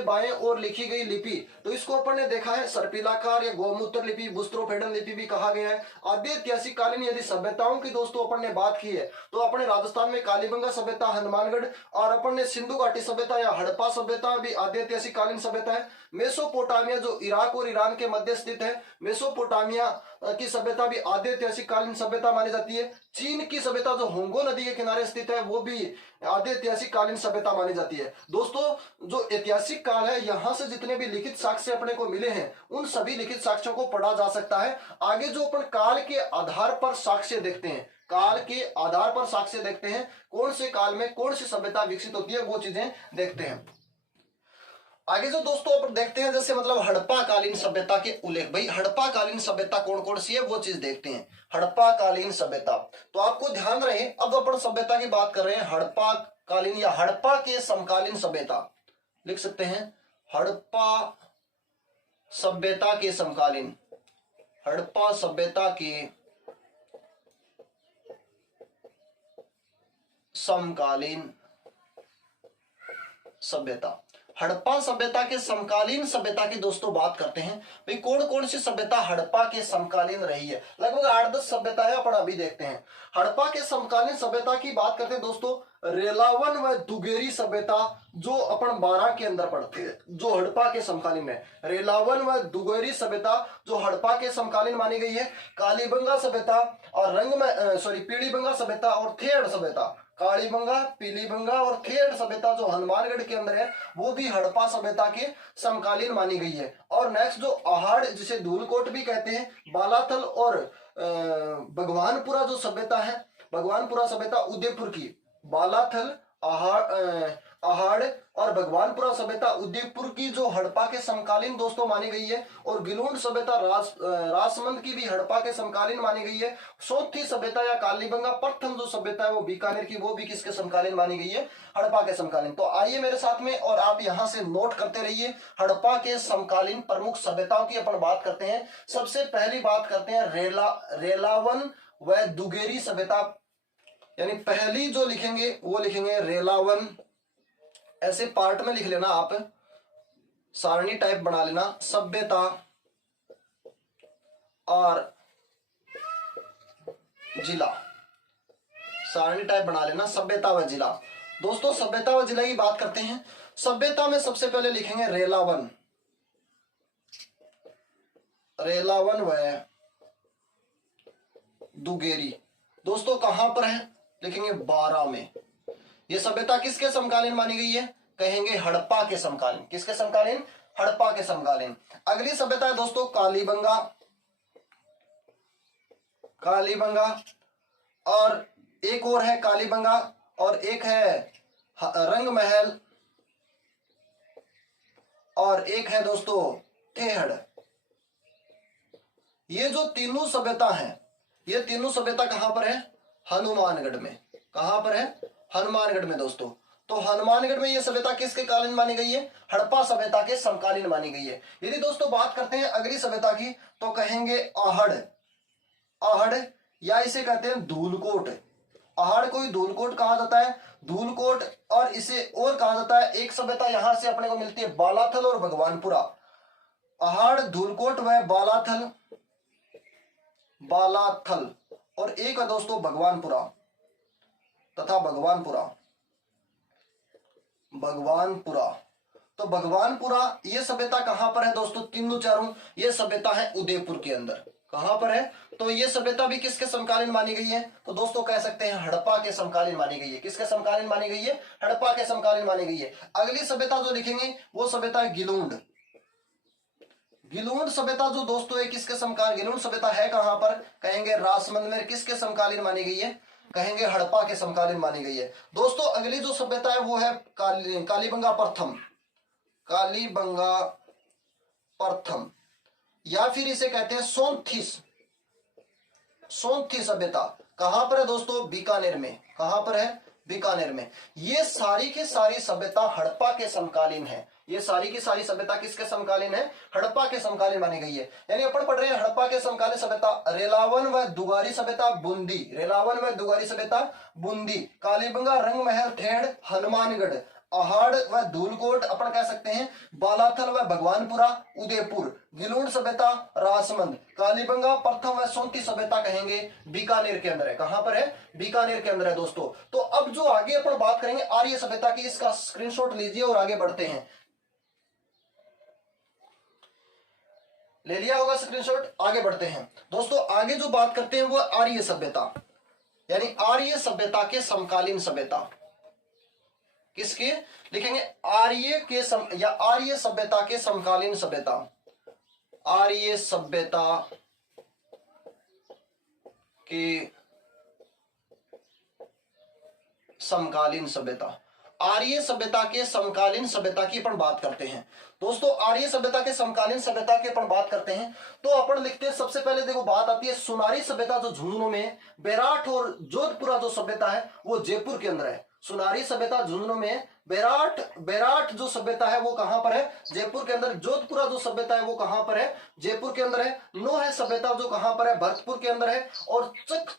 बाएं और लिखी गई लिपि, तो इसको अपन ने देखा है सर्पिलाकार या गोमूत्र लिपि, बुस्त्रोफेडन लिपि भी कहा गया है। आद्य ऐतिहासिक कालीन यदि सभ्यताओं की दोस्तों अपन ने बात की है, तो अपने राजस्थान में कालीबंगा सभ्यता, हनुमानगढ़, और अपन ने सिंधु घाटी सभ्यता या हड़प्पा सभ्यता भी आद्य ऐतिहासिक कालीन सभ्यता है। मेसोपोटामिया जो इराक और ईरान के मध्य स्थित है, मेसोपोटामिया की सभ्यता भी आद्य ऐतिहासिक कालीन सभ्यता मानी जाती है। चीन की सभ्यता जो होंगो नदी के किनारे स्थित है, वो भी आद्य ऐतिहासिक कालीन सभ्यता मानी जाती है। दोस्तों जो ऐतिहासिक काल है, यहां से जितने भी लिखित साक्ष्य अपने को मिले हैं, उन सभी लिखित साक्ष्यों को पढ़ा जा सकता है। आगे जो अपन काल के आधार पर साक्ष्य देखते हैं, काल के आधार पर साक्ष्य देखते हैं, कौन से काल में कौन सी सभ्यता विकसित होती है, वो चीजें देखते हैं। आगे जो दोस्तों अपन देखते हैं, जैसे मतलब हड़प्पा कालीन सभ्यता के उल्लेख, भाई हड़प्पा कालीन सभ्यता कौन कौन सी है वो चीज देखते हैं। हड़प्पा कालीन सभ्यता, तो आपको ध्यान रहे, अब अपन सभ्यता की बात कर रहे हैं, हड़प्पा कालीन या हड़प्पा के समकालीन सभ्यता लिख सकते हैं, हड़प्पा सभ्यता के समकालीन, हड़प्पा सभ्यता के समकालीन सभ्यता। हड़प्पा सभ्यता के समकालीन सभ्यता की दोस्तों बात करते हैं, भाई कौन कौन सी सभ्यता हड़प्पा के समकालीन रही है। लगभग 8-10 सभ्यताएं अपन अभी देखते हैं। हड़प्पा के समकालीन सभ्यता की बात करते हैं दोस्तों, रेलावन व दुगेरी सभ्यता जो अपन 12 के अंदर पढ़ते हैं, जो हड़प्पा के समकालीन में, रेलावन व दुगेरी सभ्यता जो हड़प्पा के समकालीन मानी गई है। कालीबंगा सभ्यता और पीलीबंगा सभ्यता और थेड़ सभ्यता, कालीबंगा, पीलीबंगा और थेड़ सभ्यता जो हनुमानगढ़ के अंदर है वो भी हड़प्पा सभ्यता के समकालीन मानी गई है। और नेक्स्ट जो आहड़ जिसे धूलकोट भी कहते हैं, बालाथल और भगवानपुरा जो सभ्यता है, भगवानपुरा सभ्यता उदयपुर की, बालाथल, आहड़ और भगवानपुरा सभ्यता उदयपुर की जो हड़प्पा के समकालीन दोस्तों मानी गई है। और गिलूंड सभ्यता राजसमंद की भी हड़प्पा के समकालीन मानी गई है। सोथी सभ्यता या कालीबंगा प्रथम जो सभ्यता है वो बीकानेर की, वो भी किसके समकालीन मानी गई है, हड़प्पा के समकालीन। तो आइए मेरे साथ में और आप यहां से नोट करते रहिए। हड़प्पा के समकालीन प्रमुख सभ्यताओं की अपन बात करते हैं। सबसे पहली बात करते हैं रेलावन व दुगेरी सभ्यता, यानी पहली जो लिखेंगे वो लिखेंगे रेलावन, ऐसे पार्ट में लिख लेना आप, सारणी टाइप बना लेना, सभ्यता और जिला, सारणी टाइप बना लेना, सभ्यता व जिला। दोस्तों सभ्यता व जिला की बात करते हैं। सभ्यता में सबसे पहले लिखेंगे रेलावन, रेलावन व दुगेरी। दोस्तों कहां पर है, लिखेंगे 12 में। ये सभ्यता किसके समकालीन मानी गई है, कहेंगे हड़प्पा के समकालीन। किसके समकालीन, हड़प्पा के समकालीन। अगली सभ्यता है दोस्तों कालीबंगा, कालीबंगा और एक और है कालीबंगा और एक है रंगमहल और एक है दोस्तों थेहड़। ये जो तीनों सभ्यता हैं, ये तीनों सभ्यता कहां पर है, हनुमानगढ़ में। कहां पर है, हनुमानगढ़ में दोस्तों। तो हनुमानगढ़ में ये सभ्यता किसके कालीन मानी गई है, हड़प्पा सभ्यता के समकालीन मानी गई है। यदि दोस्तों बात करते हैं अगली सभ्यता की तो कहेंगे आहड़, आहड़ या इसे कहते हैं धूलकोट। आहड़ को ही धूलकोट कहा जाता है, धूलकोट। और इसे और कहा जाता है, एक सभ्यता यहां से अपने को मिलती है बालाथल और भगवानपुरा। आहड़, धूलकोट व बालाथल, बालाथल और एक है दोस्तों भगवानपुरा तथा भगवानपुरा, भगवानपुरा। तो भगवानपुरा ये सभ्यता कहां पर है दोस्तों, तीनों चारों ये सभ्यता है उदयपुर के अंदर। कहां पर है, तो ये सभ्यता भी किसके समकालीन मानी गई है, तो दोस्तों कह सकते हैं हड़प्पा के समकालीन मानी गई है। किसके समकालीन मानी गई है, हड़प्पा के समकालीन मानी गई है। अगली सभ्यता जो लिखेंगे वो सभ्यता है गिलूंड। गिलूंड सभ्यता जो दोस्तों है किसके समकालीन, गिलूंड सभ्यता है कहां पर, कहेंगे राजसमंद में। किसके समकालीन मानी गई है, कहेंगे हड़प्पा के समकालीन मानी गई है। दोस्तों अगली जो सभ्यता है वो है कालीबंगा प्रथम, कालीबंगा प्रथम या फिर इसे कहते हैं सोंथिस, सोंथी सभ्यता। कहां पर है दोस्तों, बीकानेर में। कहां पर है, बीकानेर में। ये सारी की सारी सभ्यता हड़प्पा के समकालीन है। ये सारी की सारी सभ्यता किसके समकालीन है, हड़प्पा के समकालीन मानी गई है। यानी अपन पढ़ रहे हैं हड़प्पा के समकालीन सभ्यता, रेलावन व दुगारी सभ्यता बूंदी, रेलावन व दुगारी सभ्यता बूंदी, कालीबंगा, रंगमहल, थेड़, हनुमानगढ़, आहड़ व धूलकोट अपन कह सकते हैं, बालाथल व भगवानपुरा उदयपुर, गिलूंड सभ्यता राजसमंद, कालीबंगा प्रथम व सोंती सभ्यता कहेंगे बीकानेर के अंदर है। कहां पर है, बीकानेर के अंदर है दोस्तों। तो अब जो आगे अपन बात करेंगे आर्य सभ्यता की, इसका स्क्रीनशॉट लीजिए और आगे बढ़ते हैं। ले लिया होगा स्क्रीनशॉट, आगे बढ़ते हैं दोस्तों। आगे जो बात करते हैं वो आर्य सभ्यता, यानी आर्य सभ्यता के समकालीन सभ्यता। किसके, लिखेंगे आर्य के या आर्य सभ्यता के समकालीन सभ्यता, आर्य सभ्यता के समकालीन सभ्यता। आर्य सभ्यता के समकालीन सभ्यता की अपन बात करते हैं दोस्तों। आर्य सभ्यता के समकालीन सभ्यता की अपन बात करते हैं तो अपन लिखते हैं, सबसे पहले देखो बात आती है सुनारी सभ्यता जो झुंझुनू में, बेराट और जोधपुरा जो सभ्यता है वो जयपुर के अंदर है। सुनारी सभ्यता झुंझुनू में, बेराट जो सभ्यता है वो कहां पर है, जयपुर के अंदर। जोधपुरा जो सभ्यता है वो कहां पर है, जयपुर के अंदर है। नोह सभ्यता जो कहां पर है, भरतपुर के अंदर है। और चक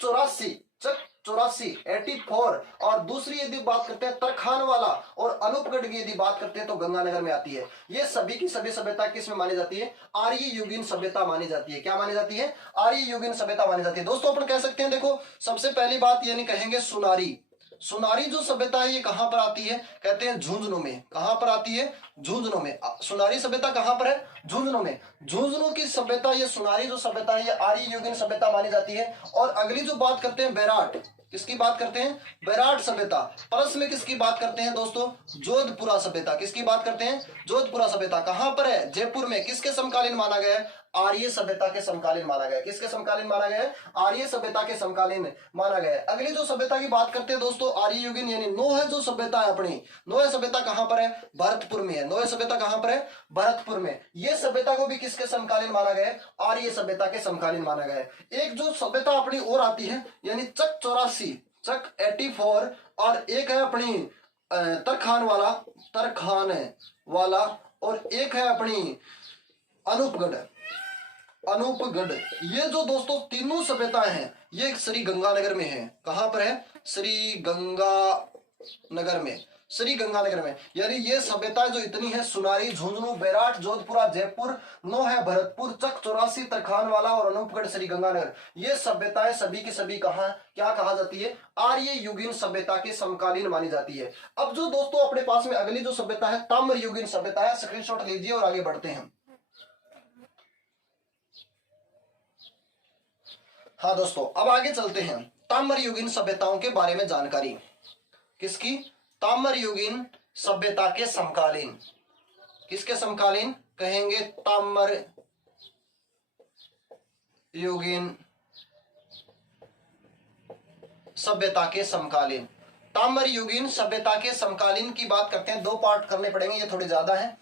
84 84 और दूसरी यदि बात करते हैं तरखान वाला और अनूपगढ़ की यदि बात करते हैं तो गंगानगर में आती है। ये सभी की सभी सभ्यता किस में मानी जाती है, आर्य युगीन सभ्यता मानी जाती है। क्या मानी जाती है, आर्य युगीन सभ्यता मानी जाती है। दोस्तों अपन कह सकते हैं, देखो सबसे पहली बात यानी कहेंगे सुनारी, सुनारी जो सभ्यता है ये कहां पर आती है, कहते हैं झुंझुनू में। कहां पर आती है, झुंझुनू में। सुनारी सभ्यता कहां पर है, झुंझुनू में। झुंझुनू की सभ्यता, ये सुनारी जो सभ्यता है ये आर्य युगीन सभ्यता मानी जाती है। और अगली जो बात करते हैं बैराट, किसकी बात करते हैं, बैराट सभ्यता। परस में किसकी बात करते हैं दोस्तों, जोधपुरा सभ्यता। किसकी बात करते हैं, जोधपुरा सभ्यता। कहां पर है, जयपुर में। किसके समकालीन माना गया है, आर्य सभ्यता के समकालीन माना गया है। किसके समकालीन माना गया है, आर्य सभ्यता के समकालीन माना गया है। अगली जो सभ्यता की बात करते हैं दोस्तों, आर्य युगीन यानी नोह जो सभ्यता है अपनी, नोह सभ्यता कहां पर है, भरतपुर में है। नोह सभ्यता कहां पर है, भरतपुर में। ये सभ्यता को भी किसके समकालीन माना गया है, आर्य सभ्यता के समकालीन माना गया है। एक जो सभ्यता अपनी और आती है यानी चक 84, चक 84, और एक है अपनी तरखान वाला, और एक है अपनी अनूपगढ़। ये जो दोस्तों तीनों सभ्यताएं हैं ये श्री गंगानगर में है। कहां पर है, श्री गंगानगर में। श्री गंगानगर में यानी ये सभ्यताएं जो इतनी है, सुनारी, झुंझुनू, बैराट, जोधपुरा, जयपुर, नोह, भरतपुर, चक 84, तरखान वाला और अनूपगढ़, श्री गंगानगर, ये सभ्यताएं सभी की सभी कहां क्या कहा जाती है, आर्य युगीन सभ्यता के समकालीन मानी जाती है। अब जो दोस्तों अपने पास में अगली जो सभ्यता है ताम्र युगीन सभ्यता है, स्क्रीनशॉट लीजिए और आगे बढ़ते हैं। हाँ दोस्तों, अब आगे चलते हैं। ताम्र युगीन सभ्यताओं के बारे में जानकारी, किसकी, ताम्र युगीन सभ्यता के समकालीन। किसके समकालीन कहेंगे, ताम्र युगीन सभ्यता के समकालीन। ताम्र युगीन सभ्यता के समकालीन की बात करते हैं, दो पार्ट करने पड़ेंगे, ये थोड़े ज्यादा है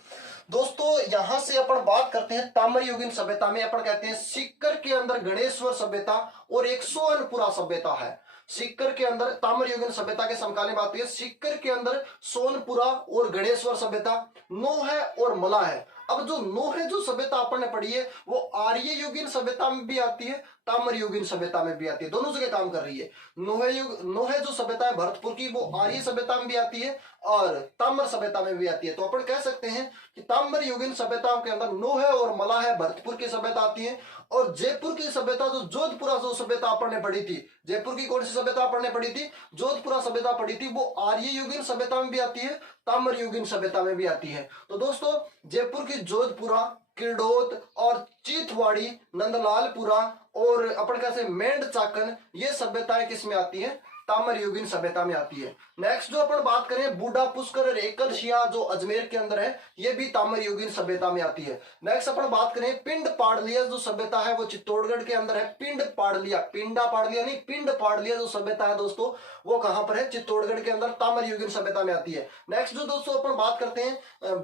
दोस्तों। यहां से अपन बात करते हैं ताम्र युगीन सभ्यता में, अपन कहते हैं सीकर के अंदर गणेश्वर सभ्यता और एक सोनपुरा सभ्यता है। सीकर के अंदर ताम्र युगीन सभ्यता के समकालीन बात है, सीकर के अंदर सोनपुरा और गणेश्वर सभ्यता, नोह और मला है। अब जो नोह जो सभ्यता अपन ने पढ़ी है वो आर्य युगीन सभ्यता में भी आती है, ताम्र युगीन सभ्यता में भी आती है, दोनों जगह काम कर रही है। नोह जो सभ्यता है भरतपुर की, वो आर्य सभ्यता में भी आती है और ताम्र सभ्यता में भी आती है। तो अपन कह सकते हैं कि ताम्र युगीन सभ्यताओं के अंदर नोह और मला है, भरतपुर की सभ्यता आती है। और जयपुर की सभ्यता जो जोधपुरा जो सभ्यता अपन ने पढ़ी थी, जयपुर की कौन सी सभ्यता अपन ने पढ़ी थी, जोधपुरा सभ्यता पढ़ी थी, वो आर्य युगीन सभ्यता में भी आती है, ताम्र युगीन सभ्यता में भी आती है। तो दोस्तों जयपुर की जोधपुरा, किरडोत और चीथवाड़ी, नंदलालपुरा और अपन कैसे मेंढ चाकन, ये सभ्यताएं किसमें आती है, ताम्र युगीन सभ्यता में आती है। नेक्स्ट जो अपन बात करें बूढ़ा पुष्कर और एकल शिया जो अजमेर के अंदर है, ये भी ताम्र युगीन सभ्यता में आती है। नेक्स्ट अपन बात करें पिंड पाड़लिया जो सभ्यता है वो चित्तौड़गढ़ के अंदर है। पिंड पाड़लिया, पिंडा पाड़लिया नहीं, पिंड पाड़लिया जो सभ्यता है दोस्तों वो कहां पर है, चित्तौड़गढ़ के अंदर, ताम्र युगीन सभ्यता में आती है। नेक्स्ट जो दोस्तों अपन बात करते हैं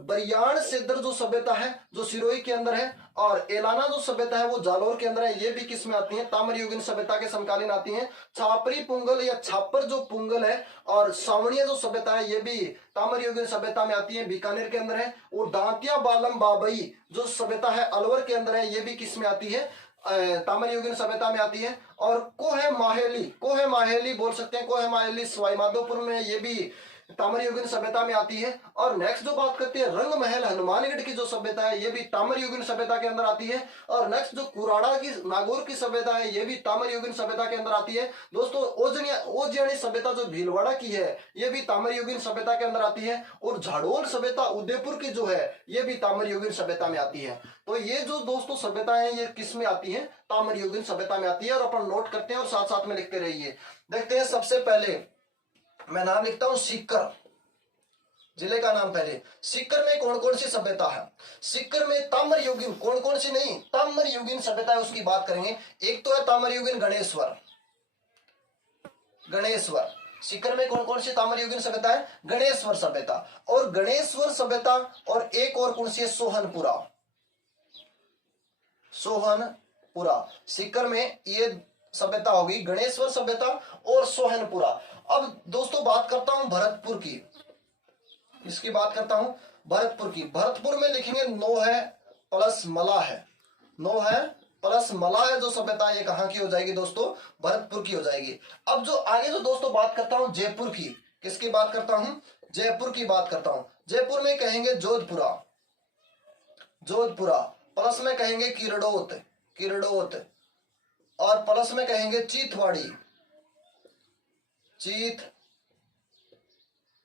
बरियाण सिद्धर जो सभ्यता है जो सिरोही के अंदर है, और एलाना जो सभ्यता है वो जालौर के अंदर है, ये भी किस में आती है, ताम्र युगीन सभ्यता के समकालीन आती है। छापरी पुंगल या छापर जो पुंगल है और सावणिया जो सभ्यता है ये भी ताम्र युगीन सभ्यता में आती है, बीकानेर के अंदर है। और दांतिया बालम बाबई जो सभ्यता है अलवर के अंदर है, ये भी किस में आती है, ताम्र युगीन सभ्यता में आती है। और कोहे माहेली बोल सकते हैं, कोहे माहेली सवाई माधोपुर में, ये भी ताम्र युगीन सभ्यता में आती है। और नेक्स्ट जो बात करते हैं रंग महल हनुमानगढ़ की जो सभ्यता है ये भी ताम्र युगीन सभ्यता के अंदर आती है। और नेक्स्ट जो कुराड़ा की नागौर की सभ्यता है ये भी ताम्र युगीन सभ्यता के अंदर आती है। दोस्तों ओजियानी सभ्यता जो भीलवाड़ा की है ये भी ताम्र युगीन सभ्यता के अंदर आती है। और झाड़ोल सभ्यता उदयपुर की जो है ये भी ताम्र युगीन सभ्यता में आती है। तो ये जो दोस्तों सभ्यताएं ये किस में आती है, ताम्र युगीन सभ्यता में आती है। और अपन नोट करते हैं और साथ साथ में लिखते रहिए। देखते हैं सबसे पहले मैं नाम लिखता हूं सीकर, जिले का नाम पहले। सीकर में कौन कौन सी सभ्यता है, सीकर में ताम्र युगीन, कौन कौन सी नहीं, ताम्र युगीन सभ्यता है उसकी बात करेंगे। एक तो है ताम्र युगीन गणेश्वर, सीकर में कौन कौन सी ताम्र युगीन सभ्यता है, गणेश्वर सभ्यता। और गणेश्वर सभ्यता और एक और कौन सी है, सोहनपुरा। सीकर में ये सभ्यता होगी गणेश्वर सभ्यता और सोहनपुरा। अब दोस्तों बात करता हूं भरतपुर की, इसकी बात करता हूं भरतपुर की। भरतपुर में लिखेंगे नोह प्लस मला है, नोह प्लस मला है जो सभ्यता ये कहां की हो जाएगी दोस्तों, भरतपुर की हो जाएगी। अब जो आगे जो दोस्तों बात करता हूं जयपुर की, किसकी बात करता हूं, जयपुर की बात करता हूं। जयपुर में कहेंगे जोधपुरा, प्लस में कहेंगे किरडोत, और प्लस में कहेंगे चीथवाड़ी,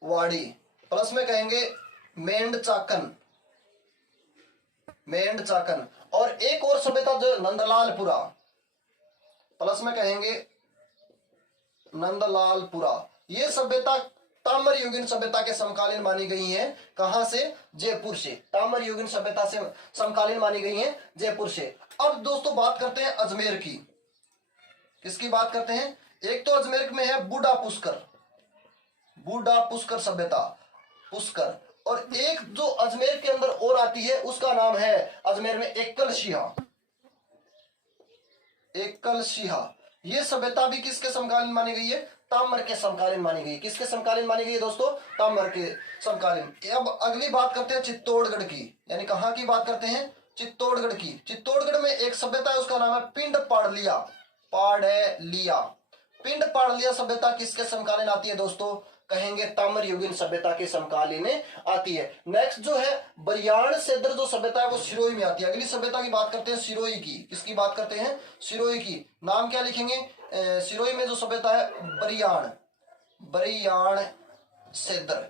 वाड़ी, प्लस में कहेंगे मेंढचाकन, मेंढचाकन। और एक और सभ्यता जो नंदलालपुरा, प्लस में कहेंगे नंदलालपुरा। ये सभ्यता ताम्र युगीन सभ्यता के समकालीन मानी गई है। कहां से? जयपुर से। ताम्र युगीन सभ्यता से समकालीन मानी गई है जयपुर से। अब दोस्तों बात करते हैं अजमेर की। किसकी बात करते हैं? एक तो अजमेर में है बूढ़ा पुष्कर, बूढ़ा पुष्कर सभ्यता, पुष्कर। और एक जो अजमेर के अंदर और आती है उसका नाम है अजमेर में एकल शिहा, एकल शिहा। ये सभ्यता भी किसके समकालीन मानी गई है? ताम्र के समकालीन मानी गई। किसके समकालीन मानी गई है दोस्तों? ताम्र के समकालीन। अब अगली बात करते हैं चित्तौड़गढ़ की, यानी कहां की बात करते हैं? चित्तौड़गढ़ की। चित्तौड़गढ़ में एक सभ्यता है उसका नाम है पिंड पाड़लिया, पाड़लिया। पिंड पाड़लिया सभ्यता किसके समकालीन आती है दोस्तों? कहेंगे ताम्र युगीन सभ्यता के समकालीन आती है। नेक्स्ट जो है बरियाण सेदर जो सभ्यता है वो सिरोही में आती है। अगली सभ्यता की बात करते हैं सिरोही की। किसकी बात करते हैं? सिरोही की। नाम क्या लिखेंगे? सिरोही में जो सभ्यता है बरियाण, बरियाण सेदर,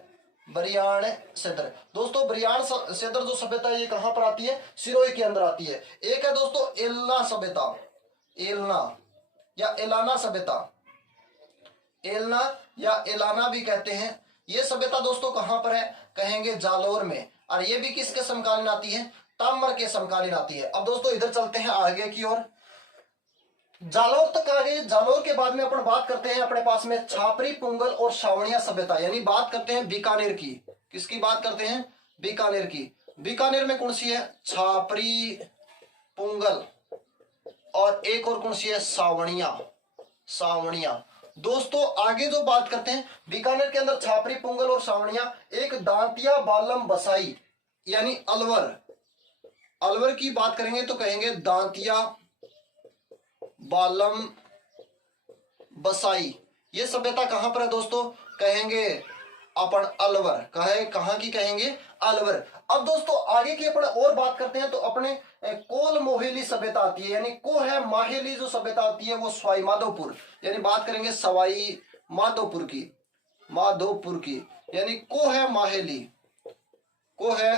बरियाण सेदर। दोस्तों बरियाण सेदर जो सभ्यता है ये कहां पर आती है? सिरोही के अंदर आती है। एक है दोस्तों एलना सभ्यता, एलना या एलाना सभ्यता, एलना या एलाना भी कहते हैं। ये सभ्यता दोस्तों कहां पर है? कहेंगे जालोर में। और ये भी किसके समकालीन आती है? ताम्र के समकालीन आती है। अब दोस्तों इधर चलते हैं आगे की ओर। जालोर तक आ गए। जालोर के बाद में अपन बात करते हैं अपने पास में छापरी, पुंगल और सावणिया सभ्यता, यानी बात करते हैं बीकानेर की। किसकी बात करते हैं? बीकानेर की। बीकानेर में कौन सी है? छापरी, पुंगल और एक और कौन सी है? सावणिया, सावणिया। दोस्तों आगे जो बात करते हैं बीकानेर के अंदर छापरी, पुंगल और सावणिया। एक दांतिया बालम बसाई यानी अलवर, अलवर की बात करेंगे तो कहेंगे दांतिया बालम बसाई। ये सभ्यता कहां पर है दोस्तों? कहेंगे अपन अलवर। कहां की कहेंगे? अलवर। अब दोस्तों आगे की अपन और बात करते हैं तो अपने कोल मोहेली सभ्यता आती है, यानी को है माहेली जो सभ्यता आती है वो सवाई माधोपुर, यानी बात करेंगे सवाई माधोपुर की, माधोपुर की। यानी को है माहेली, को है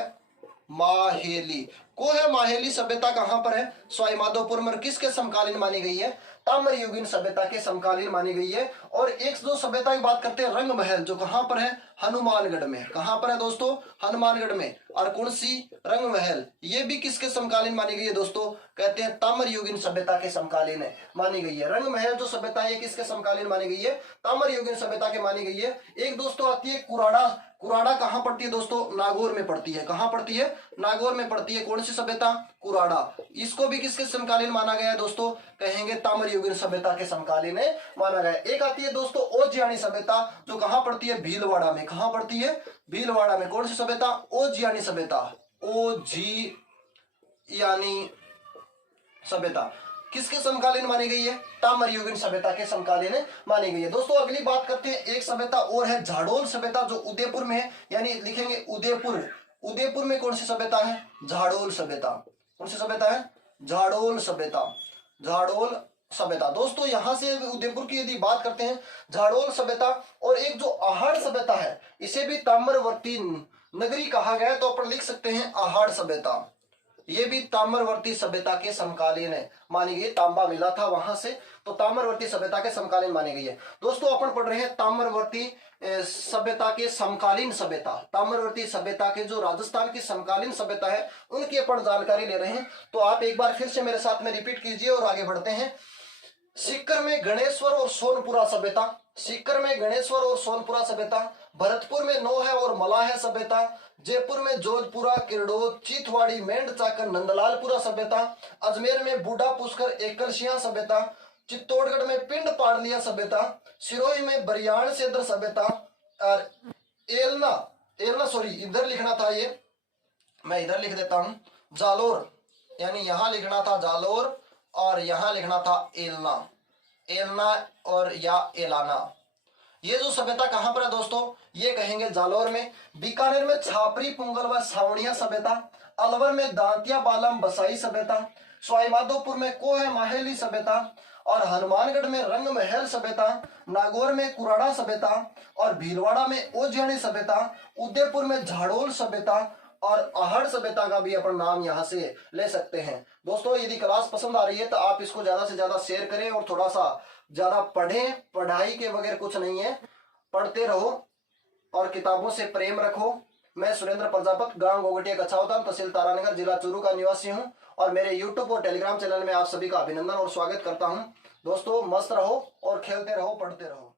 माहेली, को है माहेली सभ्यता कहां पर है? सवाई माधोपुर में। किसके समकालीन मानी गई है? ताम्र युगीन सभ्यता के समकालीन मानी गई है। और एक जो सभ्यता की बात करते हैं रंग महल, जो कहां पर है? हनुमानगढ़ में। कहां पर है दोस्तों? हनुमानगढ़ में। और कौन सी? रंग महल। ये भी किसके समकालीन मानी गई है दोस्तों? कहते हैं ताम्र युगीन सभ्यता के समकालीन मानी गई है। रंग महल जो सभ्यता है किसके समकालीन मानी गई है? ताम्र युगीन सभ्यता के मानी गई है। एक दोस्तों आती है कुराड़ा। कुराड़ा कहां पड़ती है दोस्तों? नागौर में पड़ती है। कहां पड़ती है? नागौर में पड़ती है। कौन सी सभ्यता? कुराड़ा। इसको भी किसके समकालीन माना गया है दोस्तों? कहेंगे ताम्र युगीन सभ्यता के समकालीन माना गया। एक आती है दोस्तों ओजियानी सभ्यता, जो कहां पड़ती है? भीलवाड़ा में। कहां पड़ती है? भीलवाड़ा में। कौन सी सभ्यता? ओजियानी सभ्यता, ओजियानी सभ्यता। किसके समकालीन मानी गई है? ताम्र युगीन सभ्यता के समकालीन मानी गई है। दोस्तों अगली बात करते हैं एक सभ्यता और है झाडोल सभ्यता, जो उदयपुर में है, यानी लिखेंगे उदयपुर। उदयपुर में कौन सी सभ्यता है? झाडोल सभ्यता। कौन सी सभ्यता है? झाडोल सभ्यता, झाडोल सभ्यता। दोस्तों यहां से उदयपुर की यदि बात करते हैं झाडोल सभ्यता। और एक जो आहाड़ सभ्यता है इसे भी ताम्रवर्ती नगरी कहा गया है, तो अपन लिख सकते हैं आहाड़ सभ्यता। ये भी ताम्रवर्ती सभ्यता के समकालीन है मानी गई। तांबा मिला था वहां से, तो ताम्रवर्ती सभ्यता के समकालीन मानी गई है। दोस्तों अपन पढ़ रहे हैं ताम्रवर्ती सभ्यता के समकालीन सभ्यता। ताम्रवर्ती सभ्यता के जो राजस्थान की समकालीन सभ्यता है उनकी अपन जानकारी ले रहे हैं। तो आप एक बार फिर से मेरे साथ में रिपीट कीजिए और आगे बढ़ते हैं। सीकर में गणेश्वर और सोनपुरा सभ्यता, सीकर में गणेश्वर और सोनपुरा सभ्यता। भरतपुर में नौह और मलाह सभ्यता। जयपुर में जोधपुरा, किरडोद, चीथवाड़ी, मेंढचाकन, नंदलालपुरा सभ्यता। अजमेर में बूढ़ा पुष्कर, एकलशिया सभ्यता। चित्तौड़गढ़ में पिंड पाड़लिया सभ्यता। सिरोही में बरियाण सेदर सभ्यता। और एलना सॉरी इधर लिखना था, ये मैं इधर लिख देता हूं, जालोर, यानी यहां लिखना था जालोर और यहां लिखना था एलना, एलना और या एलाना। ये जो सभ्यता कहां पर है दोस्तों? ये कहेंगे जालोर में। बीकानेर में छापरी, पुंगल व सावणिया सभ्यता। अलवर में दांतिया बालम बसाई सभ्यता। सवाई माधोपुर में को है माहेली सभ्यता। और हनुमानगढ़ में रंग महल सभ्यता, नागौर में कुराड़ा सभ्यता और भीलवाड़ा में ओजियानी सभ्यता, उदयपुर में झाड़ोल सभ्यता और आहड़ सभ्यता का भी अपन नाम यहाँ से ले सकते हैं। दोस्तों यदि क्लास पसंद आ रही है तो आप इसको ज्यादा से ज्यादा शेयर करें और थोड़ा सा ज्यादा पढ़ें। पढ़ाई के बगैर कुछ नहीं है, पढ़ते रहो और किताबों से प्रेम रखो। मैं सुरेंद्र प्रजापत, गांव गोगटिया कछावतान, तहसील तारानगर, जिला चूरू का निवासी हूं और मेरे यूट्यूब और टेलीग्राम चैनल में आप सभी का अभिनंदन और स्वागत करता हूं। दोस्तों मस्त रहो और खेलते रहो, पढ़ते रहो।